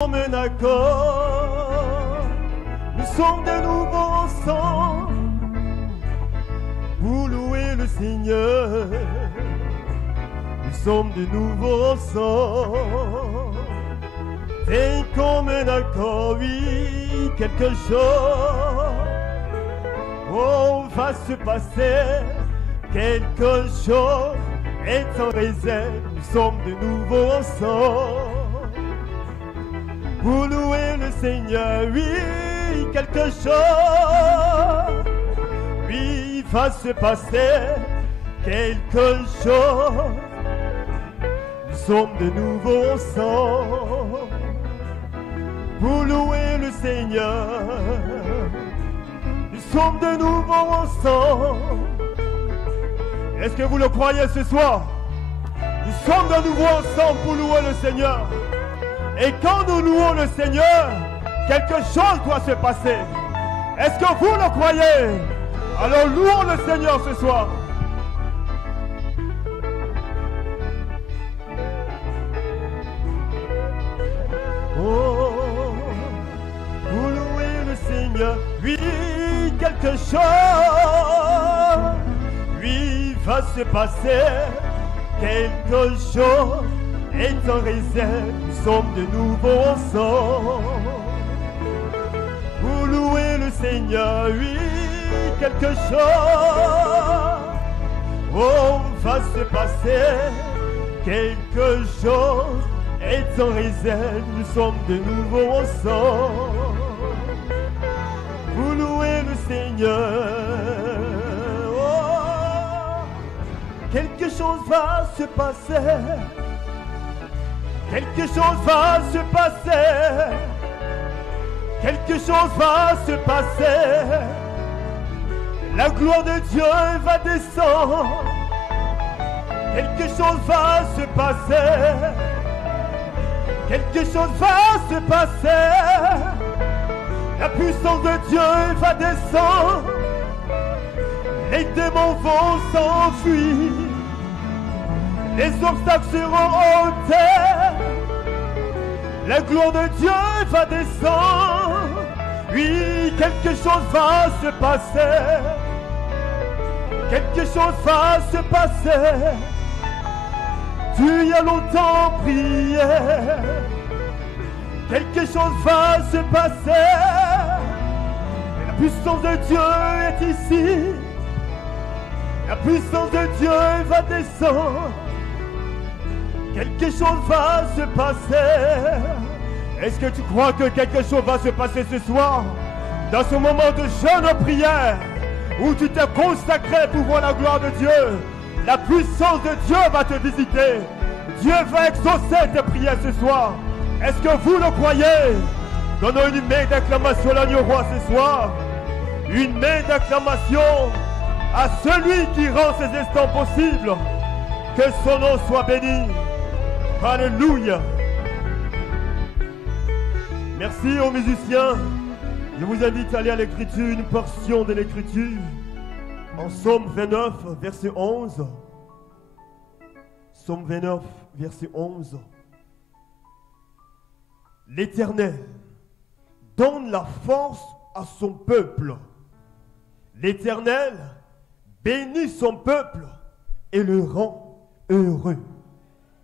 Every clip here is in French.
Comme un accord, nous sommes de nouveau ensemble pour louer le Seigneur. Nous sommes de nouveau ensemble. C'est comme un accord, oui, quelque chose. Oh, va se passer quelque chose. Et en réserve, nous sommes de nouveau ensemble. Pour louer le Seigneur, oui, quelque chose. Oui, va se passer quelque chose. Nous sommes de nouveau ensemble. Pour louer le Seigneur, nous sommes de nouveau ensemble. Est-ce que vous le croyez ce soir? Nous sommes de nouveau ensemble pour louer le Seigneur. Et quand nous louons le Seigneur, quelque chose doit se passer. Est-ce que vous le croyez? Alors louons le Seigneur ce soir. Oh, pour louer le Seigneur, oui, quelque chose, oui, va se passer quelque chose. Et en réserve, nous sommes de nouveau ensemble. Pour louer le Seigneur, oui, quelque chose. Oh, va se passer quelque chose. Et en réserve, nous sommes de nouveau ensemble. Pour louer le Seigneur, oh, quelque chose va se passer. Quelque chose va se passer. Quelque chose va se passer. La gloire de Dieu va descendre. Quelque chose va se passer. Quelque chose va se passer. La puissance de Dieu va descendre. Les démons vont s'enfuir. Les obstacles seront ôtés. La gloire de Dieu va descendre. Oui, quelque chose va se passer. Quelque chose va se passer. Tu y as longtemps prié. Quelque chose va se passer. La puissance de Dieu est ici. La puissance de Dieu va descendre. Quelque chose va se passer. Est-ce que tu crois que quelque chose va se passer ce soir? Dans ce moment de jeûne et prière, où tu t'es consacré pour voir la gloire de Dieu, la puissance de Dieu va te visiter. Dieu va exaucer tes prières ce soir. Est-ce que vous le croyez? Donnons une main d'acclamation à l'agneau roi ce soir. Une main d'acclamation à celui qui rend ces instants possibles. Que son nom soit béni. Alléluia. Merci aux musiciens. Je vous invite à aller à l'écriture, une portion de l'écriture. En Psaume 29, verset 11. Psaume 29, verset 11. L'Éternel donne la force à son peuple. L'Éternel bénit son peuple et le rend heureux.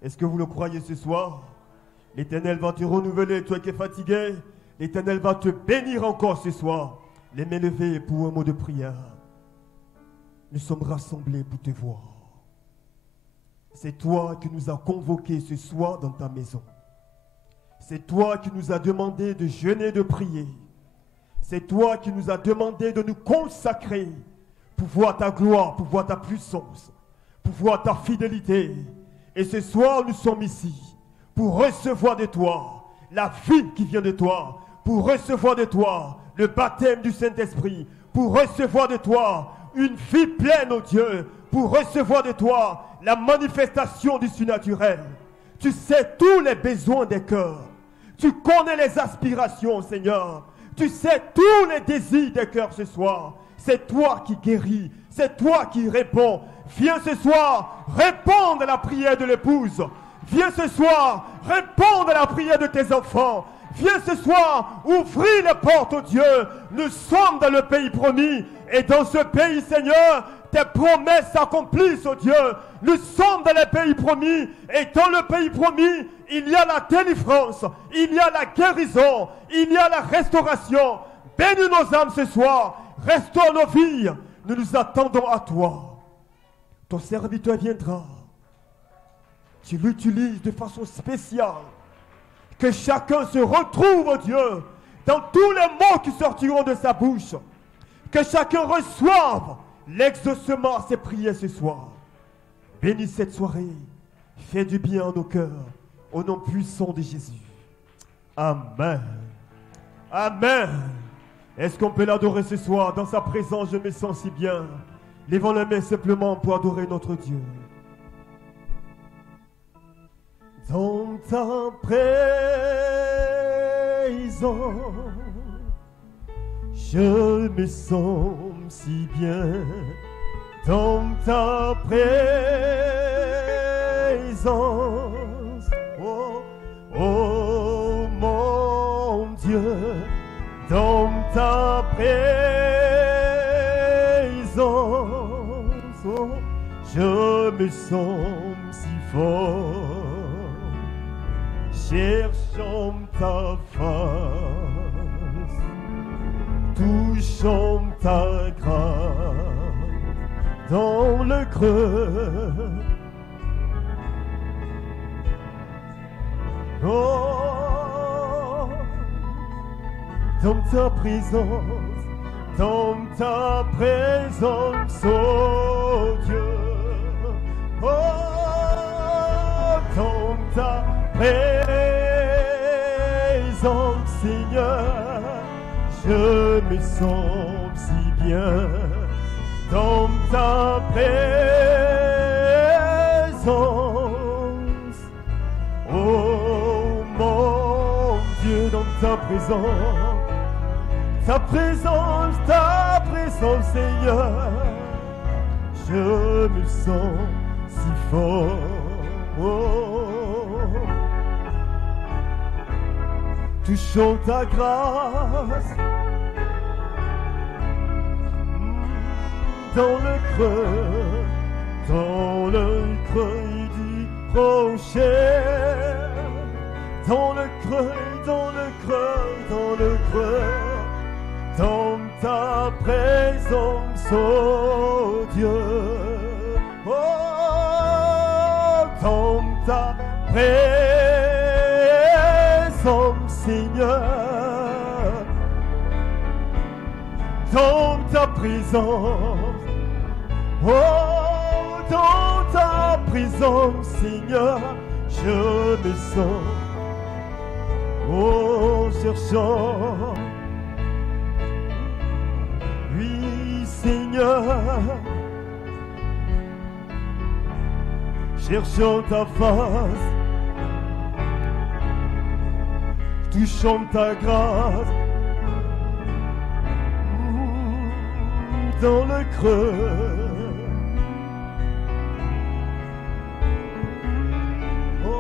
Est-ce que vous le croyez ce soir? L'Éternel va te renouveler, toi qui es fatigué. L'Éternel va te bénir encore ce soir. Les mains levées pour un mot de prière. Nous sommes rassemblés pour te voir. C'est toi qui nous as convoqués ce soir dans ta maison. C'est toi qui nous as demandé de jeûner, de prier. C'est toi qui nous as demandé de nous consacrer pour voir ta gloire, pour voir ta puissance, pour voir ta fidélité. Et ce soir, nous sommes ici pour recevoir de toi la vie qui vient de toi, pour recevoir de toi le baptême du Saint-Esprit, pour recevoir de toi une vie pleine, oh Dieu, pour recevoir de toi la manifestation du surnaturel. Tu sais tous les besoins des cœurs. Tu connais les aspirations, Seigneur. Tu sais tous les désirs des cœurs ce soir. C'est toi qui guéris. C'est toi qui réponds. Viens ce soir répondre à la prière de l'épouse. Viens ce soir répondre à la prière de tes enfants. Viens ce soir ouvrir les portes, oh Dieu. Nous sommes dans le pays promis. Et dans ce pays, Seigneur, tes promesses s'accomplissent, oh Dieu. Nous sommes dans le pays promis. Et dans le pays promis, il y a la délivrance, il y a la guérison, il y a la restauration. Bénis nos âmes ce soir. Restaure nos vies. Nous nous attendons à toi. Ton serviteur viendra. Tu l'utilises de façon spéciale. Que chacun se retrouve, oh Dieu, dans tous les mots qui sortiront de sa bouche. Que chacun reçoive l'exaucement à ses prières ce soir. Bénis cette soirée. Fais du bien à nos cœurs. Au nom puissant de Jésus. Amen. Amen. Est-ce qu'on peut l'adorer ce soir? Dans sa présence, je me sens si bien. Lèvons les mains simplement pour adorer notre Dieu. Dans ta présence, je me sens si bien. Dans ta présence, oh, oh mon Dieu, dans ta présence, oh, je me sens si fort. Cherchons ta face, touchons ta grâce dans le creux. Oh, dans ta présence, oh Dieu. Oh, dans ta présence, Seigneur, je me sens si bien. Dans ta présence, oh mon Dieu, dans ta présence, Seigneur, je me sens si fort. Oh, touchons ta grâce dans le creux du rocher, dans le creux, dans ta présence, oh Dieu. Oh, dans ta présence, Seigneur, dans ta présence, oh, dans ta présence, Seigneur, je me sens, oh, cherchant, oui, Seigneur, cherchons ta face, touchons ta grâce dans le creux. Oh,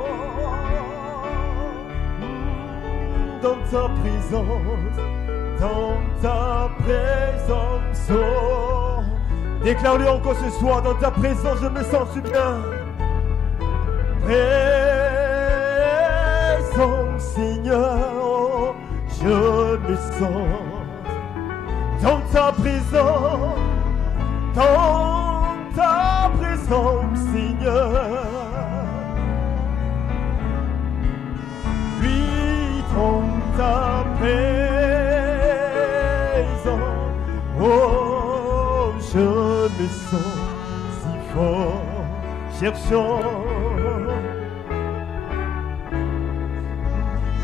dans ta présence, oh. Déclare-le encore ce soir, dans ta présence, je me sens si bien. Présence, Seigneur, oh, je me sens dans ta présence, Seigneur. Oui, dans ta présence, oh, je me sens si fort, cherchant.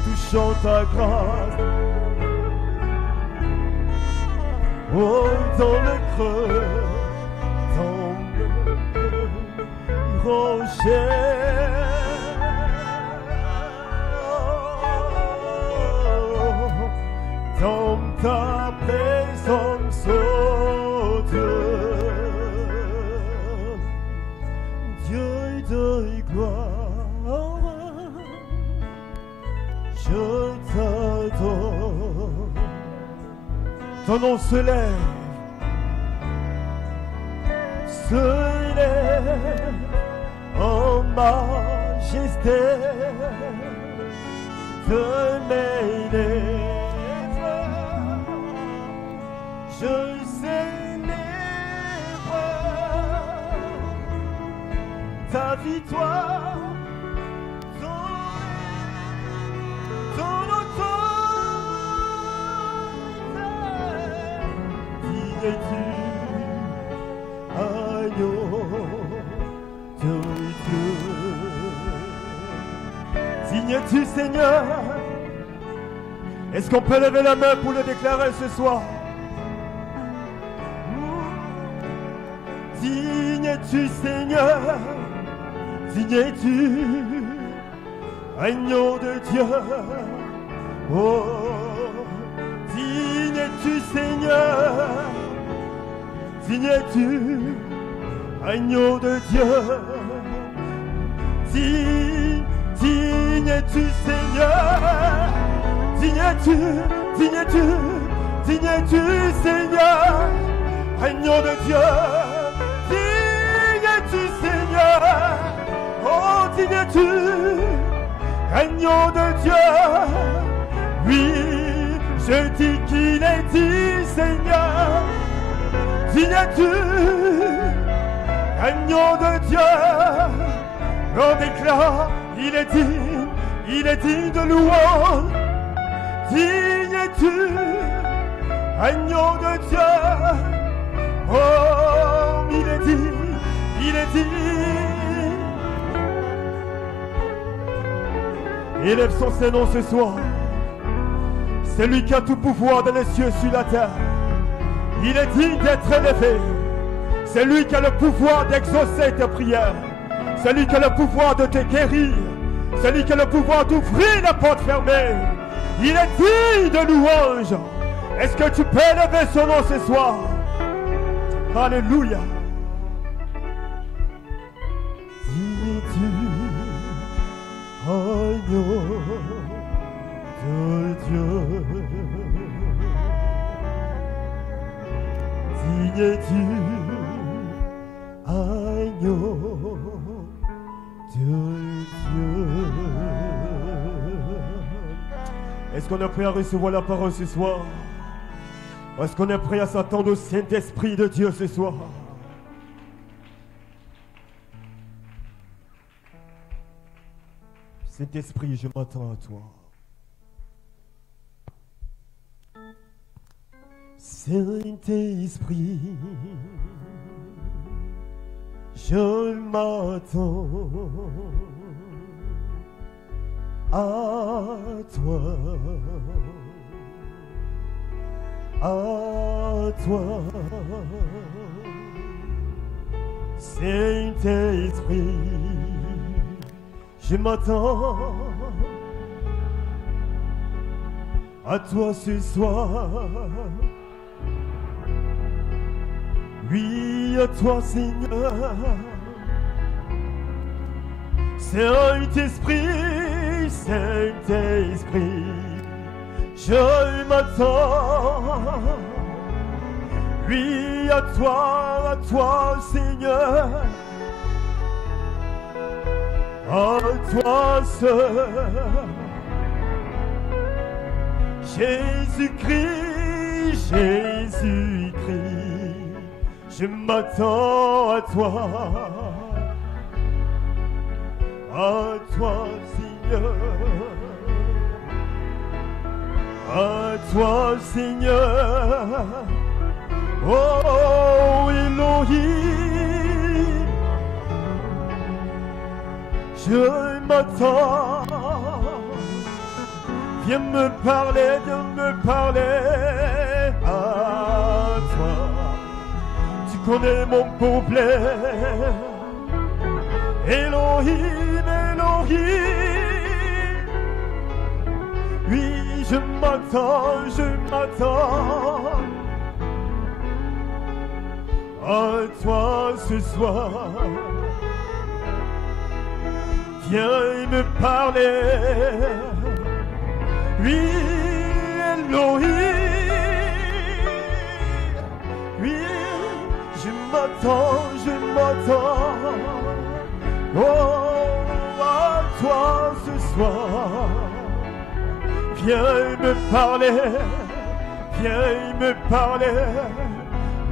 Touchons ta grâce, oh, dans le creux, rocher, oh, dans ta présence, oh Dieu, Dieu de gloire. Je t'aime. ton nom se lève, en majesté de mes lèvres. Je célèbre ta victoire, ton autorité. Digne-tu, agneau de Dieu. Digne-tu, Seigneur. Est-ce qu'on peut lever la main pour le déclarer ce soir? Digne-tu, Seigneur. Digne-tu, agneau de Dieu. Oh, digne-tu, Seigneur. Digne-tu, agneau de Dieu. Digne-tu, Seigneur. Digne-tu, digne-tu, digne-tu, Seigneur, agneau de Dieu. Digne-tu, Seigneur. Oh, digne-tu, agneau de Dieu. Oui, je dis qu'il est dit, Seigneur. Digne-tu, agneau de Dieu. On déclare, il est digne de louange. Digne-tu, agneau de Dieu. Oh, il est digne. Élève son Saint-Nom ce soir. C'est lui qui a tout pouvoir dans les cieux sur la terre. Il est digne d'être élevé. C'est lui qui a le pouvoir d'exaucer tes prières. C'est lui qui a le pouvoir de te guérir. C'est lui qui a le pouvoir d'ouvrir la porte fermée. Il est digne de louange. Est-ce que tu peux élever son nom ce soir? Alléluia. Digne-tu, agneau de Dieu. Digne-tu, agneau de Dieu. Est-ce qu'on est prêt à recevoir la parole ce soir? Est-ce qu'on est prêt à s'attendre au Saint-Esprit de Dieu ce soir? Saint-Esprit, je m'attends à toi. Saint-Esprit, je m'attends à toi, Saint-Esprit, je m'attends à toi ce soir. Oui, à toi, Seigneur. Saint-Esprit, Saint-Esprit, je m'attends. Oui, à toi, Seigneur. À toi seul. Jésus-Christ, Jésus-Christ, je m'attends à toi, Seigneur, à toi, Seigneur, oh Elohim, je m'attends. Viens me parler, à toi. Tu connais mon problème. Elohim, Elohim. Oui, je m'attends. À toi ce soir. Viens me parler. Oui, Elohim, m'attends. Oh, à toi ce soir. Viens me parler, viens me parler.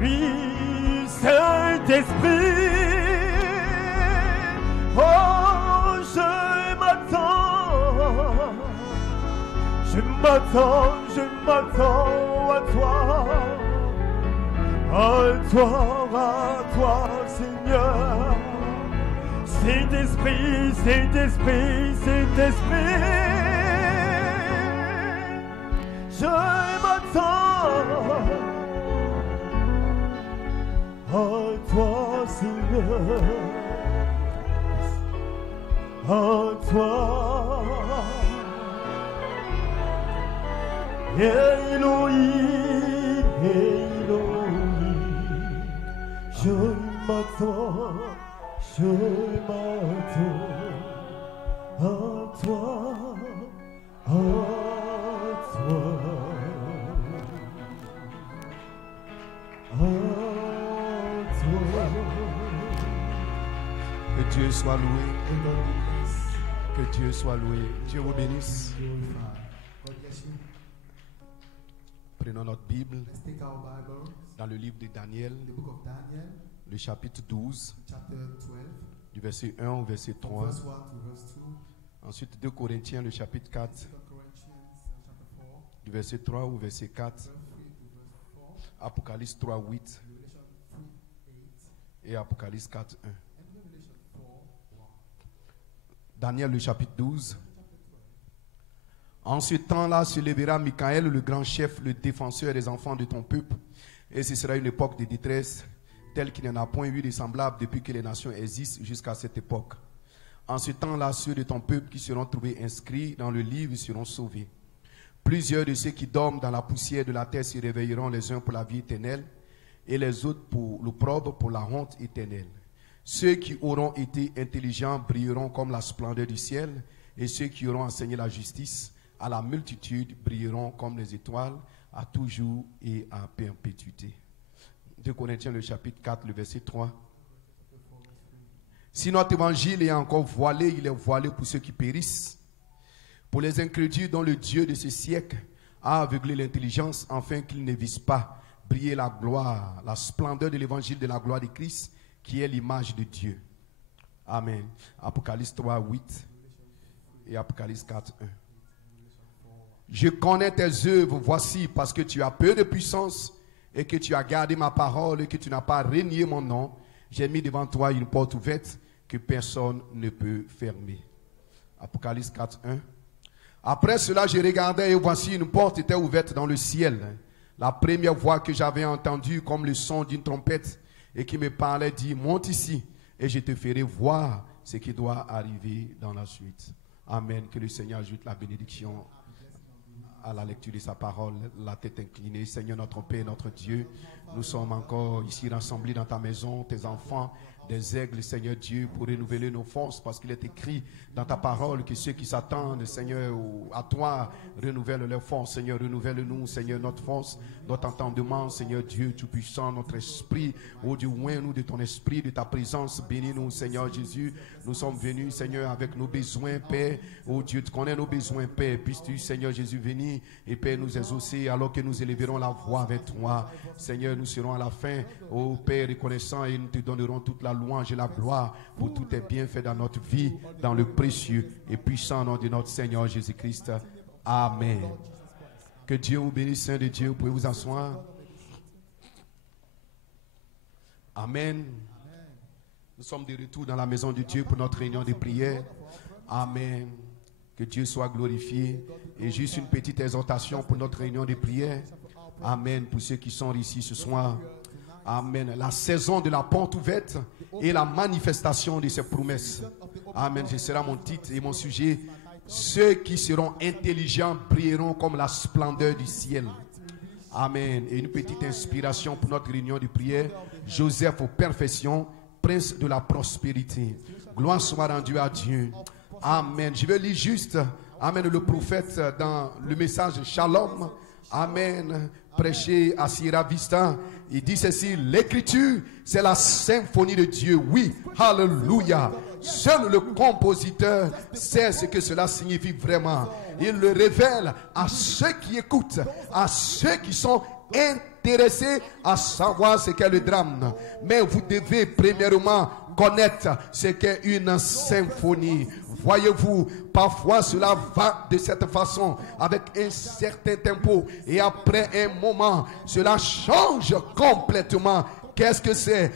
Oui, Saint-Esprit. Oh, je m'attends. Je m'attends à toi. À toi, Seigneur. Saint-Esprit, Saint-Esprit, Saint-Esprit. Je m'attends à toi, Seigneur. À toi. Elohim, Elohim, je m'attends à toi, à toi, à toi. Que Dieu soit loué, que Dieu soit loué. Dieu vous bénisse. Prenons notre Bible dans le livre de Daniel, le chapitre 12, du verset 1 au verset 3. Ensuite 2 Corinthiens, le chapitre 4, du verset 3 au verset 4. Apocalypse 3, 8 et Apocalypse 4, 1. Daniel, le chapitre 12. En ce temps-là se lèvera Michaël, le grand chef, le défenseur des enfants de ton peuple. Et ce sera une époque de détresse, telle qu'il n'y en a point eu de semblable depuis que les nations existent jusqu'à cette époque. En ce temps-là, ceux de ton peuple qui seront trouvés inscrits dans le livre seront sauvés. Plusieurs de ceux qui dorment dans la poussière de la terre se réveilleront, les uns pour la vie éternelle, et les autres pour l'opprobre, pour la honte éternelle. Ceux qui auront été intelligents brilleront comme la splendeur du ciel, et ceux qui auront enseigné la justice à la multitude brilleront comme les étoiles, à toujours et à perpétuité. 2 Corinthiens, le chapitre 4, le verset 3. Si notre évangile est encore voilé, il est voilé pour ceux qui périssent, pour les incrédules dont le Dieu de ce siècle a aveuglé l'intelligence, afin qu'ils ne visent pas briller la gloire, la splendeur de l'évangile de la gloire de Christ, qui est l'image de Dieu. Amen. Apocalypse 3, 8 et Apocalypse 4, 1. Je connais tes œuvres, voici, parce que tu as peu de puissance et que tu as gardé ma parole et que tu n'as pas renié mon nom. J'ai mis devant toi une porte ouverte que personne ne peut fermer. Apocalypse 4, 1. Après cela, je regardais et voici une porte était ouverte dans le ciel. La première voix que j'avais entendue comme le son d'une trompette et qui me parlait dit, monte ici et je te ferai voir ce qui doit arriver dans la suite. Amen. Que le Seigneur ajoute la bénédiction à la lecture de sa parole, la tête inclinée. Seigneur notre Père, notre Dieu, nous sommes encore ici rassemblés dans ta maison, tes enfants, des aigles, Seigneur Dieu, pour renouveler nos forces, parce qu'il est écrit dans ta parole que ceux qui s'attendent, Seigneur, à toi, renouvellent leurs forces. Seigneur, renouvelle-nous, Seigneur, notre force, notre entendement, Seigneur Dieu, Tout-Puissant, notre esprit. Oh Dieu, oins-nous de ton esprit, de ta présence. Bénis-nous, Seigneur Jésus. Nous sommes venus, Seigneur, avec nos besoins, Père. Oh Dieu, tu connais nos besoins, Père. Puisses-tu, Seigneur Jésus, venir et Père, nous exaucer alors que nous élèverons la voix avec toi. Seigneur, nous serons à la fin, oh Père, reconnaissant et nous te donnerons toute la louange et la gloire pour tous tes bienfaits dans notre vie, dans le précieux et puissant nom de notre Seigneur Jésus-Christ. Amen. Que Dieu vous bénisse, Saint de Dieu. Vous pouvez vous asseoir. Amen. Nous sommes de retour dans la maison de Dieu pour notre réunion de prière. Amen. Que Dieu soit glorifié. Et juste une petite exhortation pour notre réunion de prière. Amen. Pour ceux qui sont ici ce soir. Amen. La saison de la porte ouverte et la manifestation de ses promesses. Amen. Ce sera mon titre et mon sujet. Ceux qui seront intelligents brilleront comme la splendeur du ciel. Amen. Et une petite inspiration pour notre réunion de prière. Joseph aux perfections, prince de la prospérité. Gloire soit rendue à Dieu. Amen. Je vais lire juste, amen, le prophète dans le message Shalom. Amen. prêché à Sierra Vista. Il dit ceci: l'écriture, c'est la symphonie de Dieu. Oui, alléluia. Seul le compositeur sait ce que cela signifie vraiment. Il le révèle à ceux qui écoutent, à ceux qui sont intéressés à savoir ce qu'est le drame. Mais vous devez premièrement connaître ce qu'est une symphonie. Voyez-vous, parfois cela va de cette façon, avec un certain tempo, et après un moment, cela change complètement. Qu'est-ce que c'est?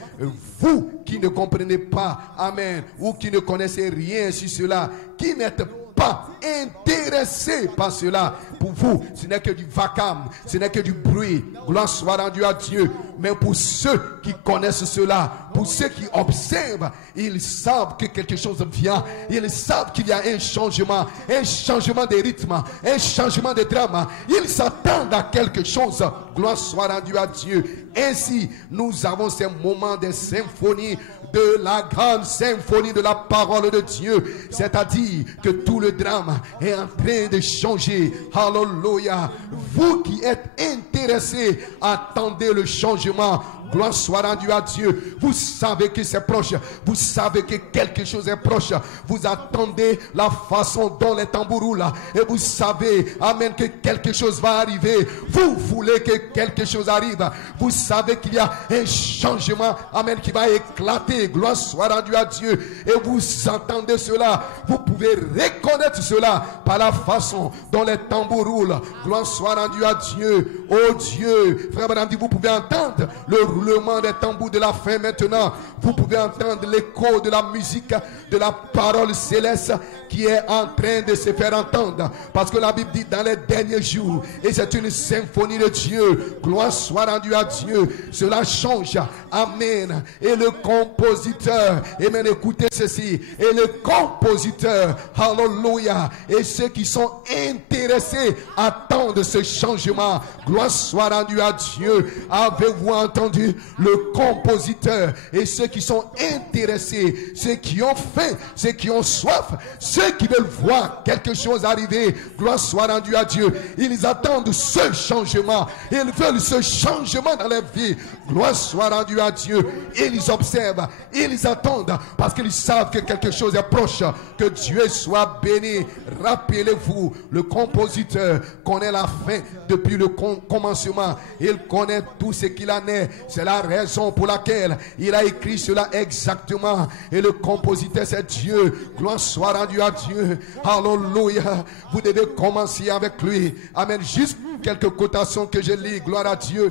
Vous qui ne comprenez pas, amen, ou qui ne connaissez rien sur cela, qui n'êtes pas intéressé par cela, pour vous, ce n'est que du vacarme, ce n'est que du bruit. Gloire soit rendue à Dieu. Mais pour ceux qui connaissent cela, pour ceux qui observent, ils savent que quelque chose vient. Ils savent qu'il y a un changement de rythme, un changement de drame. Ils s'attendent à quelque chose. Gloire soit rendue à Dieu. Ainsi, nous avons ces moments de symphonie, de la grande symphonie de la parole de Dieu. C'est-à-dire que tout le drame est en train de changer. Alléluia. Vous qui êtes intéressés, attendez le changement. Gloire soit rendue à Dieu. Vous savez que c'est proche. Vous savez que quelque chose est proche. Vous attendez la façon dont les tambours roulent. Et vous savez, amen, que quelque chose va arriver. Vous voulez que quelque chose arrive. Vous savez qu'il y a un changement, amen, qui va éclater. Gloire soit rendue à Dieu. Et vous entendez cela. Vous pouvez reconnaître cela par la façon dont les tambours roulent. Gloire soit rendue à Dieu. Oh Dieu, frère madame, vous pouvez entendre le roulement des tambours de la fin maintenant. Vous pouvez entendre l'écho de la musique, de la parole céleste qui est en train de se faire entendre. Parce que la Bible dit dans les derniers jours, et c'est une symphonie de Dieu. Gloire soit rendue à Dieu. Cela change. Amen. Et le compositeur, amen, écoutez ceci. Et le compositeur, alléluia, et ceux qui sont intéressés attendent ce changement. Gloire soit rendue à Dieu. Avez-vous entendu? Le compositeur et ceux qui sont intéressés, ceux qui ont faim, ceux qui ont soif, ceux qui veulent voir quelque chose arriver. Gloire soit rendue à Dieu. Ils attendent ce changement. Ils veulent ce changement dans leur vie. Gloire soit rendue à Dieu. Ils observent, ils attendent parce qu'ils savent que quelque chose est proche. Que Dieu soit béni. Rappelez-vous, le compositeur connaît la fin depuis le commencement. Il connaît tout ce qu'il en est. C'est la raison pour laquelle il a écrit cela exactement. Et le compositeur, c'est Dieu. Gloire soit rendue à Dieu. Alléluia. Vous devez commencer avec lui. Amen. Juste quelques quotations que je lis. Gloire à Dieu.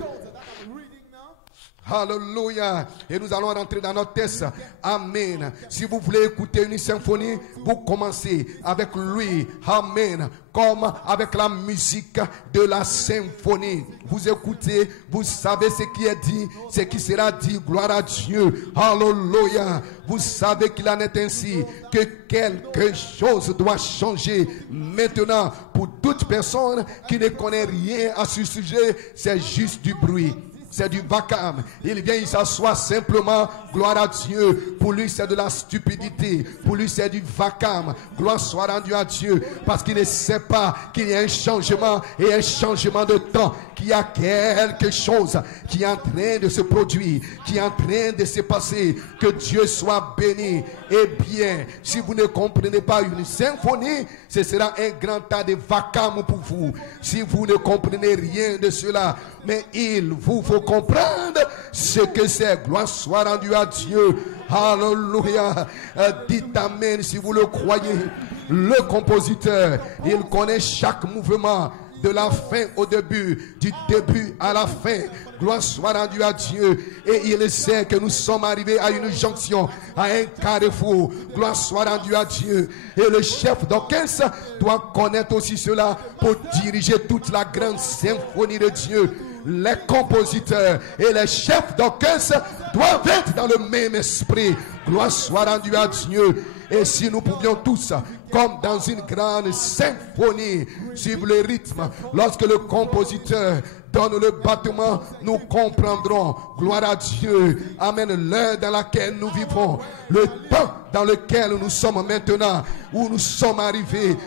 Alléluia. Et nous allons rentrer dans notre texte. Amen. Si vous voulez écouter une symphonie, vous commencez avec lui. Amen. Comme avec la musique de la symphonie. Vous écoutez, vous savez ce qui est dit, ce qui sera dit. Gloire à Dieu. Alléluia. Vous savez qu'il en est ainsi, que quelque chose doit changer maintenant. Pour toute personne qui ne connaît rien à ce sujet, c'est juste du bruit. C'est du vacarme. Il vient, il s'assoit simplement. Gloire à Dieu. Pour lui, c'est de la stupidité. Pour lui, c'est du vacarme. Gloire soit rendue à Dieu. Parce qu'il ne sait pas qu'il y a un changement et un changement de temps. Qu'il y a quelque chose qui est en train de se produire. Qui est en train de se passer. Que Dieu soit béni. Eh bien, si vous ne comprenez pas une symphonie, ce sera un grand tas de vacarme pour vous. Si vous ne comprenez rien de cela, mais il vous faut comprendre ce que c'est. Gloire soit rendue à Dieu. Alléluia. Dites amen si vous le croyez. Le compositeur, il connaît chaque mouvement, de la fin au début, du début à la fin. Gloire soit rendue à Dieu. Et il sait que nous sommes arrivés à une jonction, à un carrefour. Gloire soit rendue à Dieu. Et le chef d'orchestre doit connaître aussi cela pour diriger toute la grande symphonie de Dieu. Les compositeurs et les chefs d'orchestre doivent être dans le même esprit. Gloire soit rendue à Dieu. Et si nous pouvions tous, comme dans une grande symphonie, suivre le rythme, lorsque le compositeur donne le battement, nous comprendrons. Gloire à Dieu. Amen. L'heure dans laquelle nous vivons, le temps dans lequel nous sommes maintenant, où nous sommes arrivés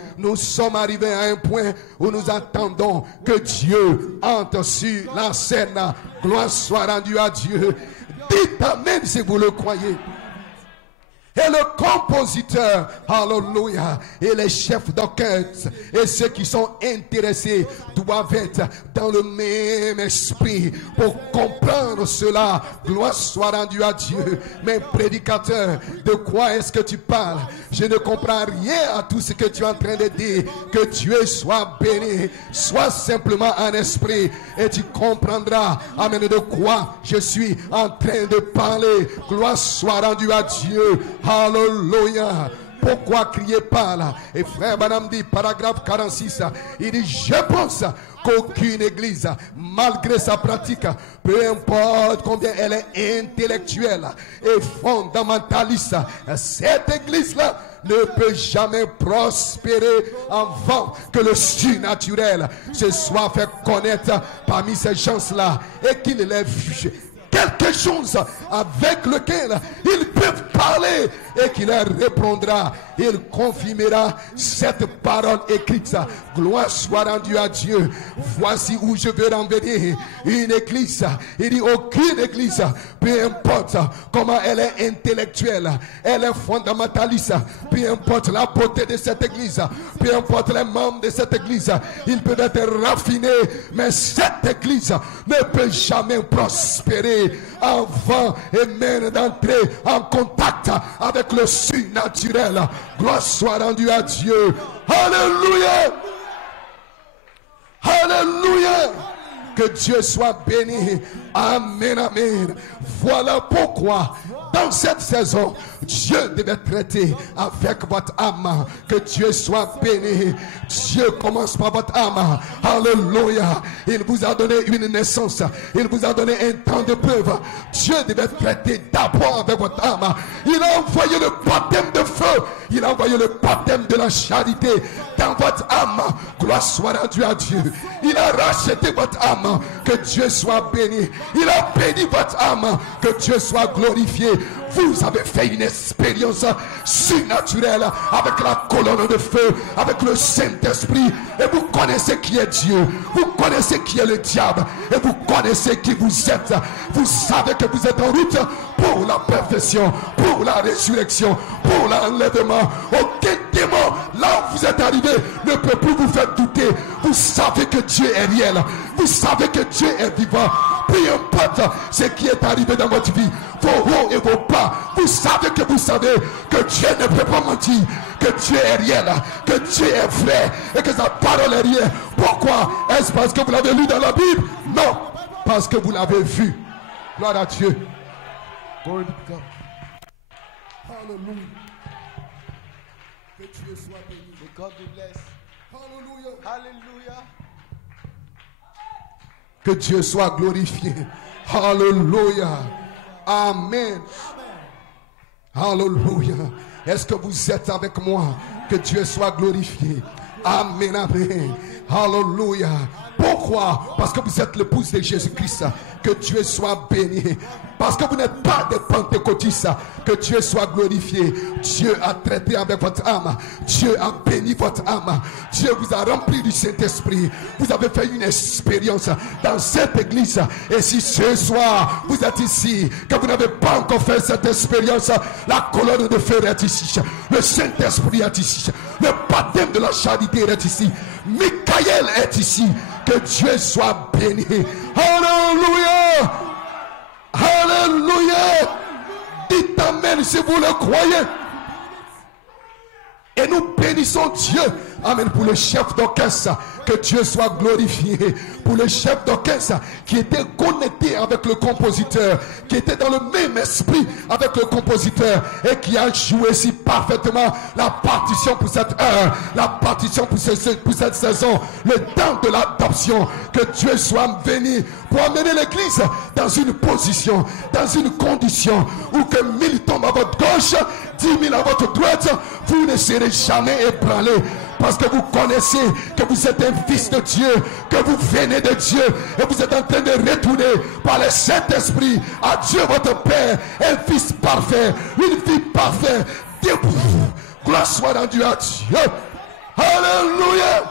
à un point où nous attendons que Dieu entre sur la scène. Gloire soit rendue à Dieu. Dites amen si vous le croyez. Et le compositeur, alléluia, et les chefs d'orchestre, et ceux qui sont intéressés doivent être dans le même esprit pour comprendre cela. Gloire soit rendue à Dieu. Mais prédicateur, de quoi est-ce que tu parles? Je ne comprends rien à tout ce que tu es en train de dire. Que Dieu soit béni. Sois simplement en esprit et tu comprendras, amen, de quoi je suis en train de parler. Gloire soit rendue à Dieu. Alléluia. Pourquoi crier pas là? Et frère Branham dit, paragraphe 46, il dit, je pense qu'aucune église, malgré sa pratique, peu importe combien elle est intellectuelle et fondamentaliste, cette église-là ne peut jamais prospérer avant que le surnaturel se soit fait connaître parmi ces gens-là et qu'il les vu quelque chose avec lequel ils peuvent parler et qui leur répondra. Il confirmera cette parole écrite. Gloire soit rendue à Dieu. Voici où je veux en venir. Une église, il dit aucune église, peu importe comment elle est intellectuelle, elle est fondamentaliste, peu importe la beauté de cette église, peu importe les membres de cette église, ils peuvent être raffinés, mais cette église ne peut jamais prospérer avant et même d'entrer en contact avec le surnaturel. Gloire soit rendue à Dieu. Alléluia. Alléluia. Que Dieu soit béni. Amen, amen. Voilà pourquoi dans cette saison, Dieu devait traiter avec votre âme. Que Dieu soit béni. Dieu commence par votre âme. Alléluia. Il vous a donné une naissance. Il vous a donné un temps de preuve. Dieu devait traiter d'abord avec votre âme. Il a envoyé le baptême de feu. Il a envoyé le baptême de la charité dans votre âme. Gloire soit rendue à Dieu. Il a racheté votre âme. Que Dieu soit béni. Il a béni votre âme. Que Dieu soit glorifié. Vous avez fait une expérience surnaturelle avec la colonne de feu, avec le Saint-Esprit. Et vous connaissez qui est Dieu. Vous connaissez qui est le diable. Et vous connaissez qui vous êtes. Vous savez que vous êtes en route pour la perfection, pour la résurrection, pour l'enlèvement. Aucun démon, là où vous êtes arrivé, ne peut plus vous faire douter. Vous savez que Dieu est réel. Vous savez que Dieu est vivant. Peu importe ce qui est arrivé dans votre vie, vos hauts et vos bas, vous savez que Dieu ne peut pas mentir, que Dieu est réel, que Dieu est vrai et que sa parole est réelle. Pourquoi? Est-ce parce que vous l'avez lu dans la Bible? Non, parce que vous l'avez vu. Gloire à Dieu. Glory to God. Hallelujah. Que Dieu soit béni. Que God be blessed. Hallelujah. Hallelujah. Que Dieu soit glorifié. Alléluia. Amen. Alléluia. Est-ce que vous êtes avec moi? Que Dieu soit glorifié. Amen, amen. Alléluia. Pourquoi? Parce que vous êtes l'épouse de Jésus-Christ. Que Dieu soit béni. Parce que vous n'êtes pas des pentecôtistes. Que Dieu soit glorifié. Dieu a traité avec votre âme. Dieu a béni votre âme. Dieu vous a rempli du Saint-Esprit. Vous avez fait une expérience dans cette église. Et si ce soir vous êtes ici, que vous n'avez pas encore fait cette expérience, la colonne de feu est ici. Le Saint-Esprit est ici. Le baptême de la charité est ici. Michael est ici. Que Dieu soit béni. Alléluia. Alléluia. Dites amen si vous le croyez. Et nous bénissons Dieu. Amen. Pour le chef d'orchestre, que Dieu soit glorifié. Pour le chef d'orchestre qui était connecté avec le compositeur, qui était dans le même esprit avec le compositeur et qui a joué si parfaitement parfaitement la partition pour cette heure, la partition pour cette saison, le temps de l'adoption. Que Dieu soit béni pour amener l'église dans une position, dans une condition où que 1000 tombent à votre gauche, 10 000 à votre droite, vous ne serez jamais ébranlé. Parce que vous connaissez que vous êtes un fils de Dieu, que vous venez de Dieu et vous êtes en train de retourner par le Saint-Esprit à Dieu votre Père, un fils parfait, une fille parfaite. Gloire soit rendue à Dieu. Alléluia.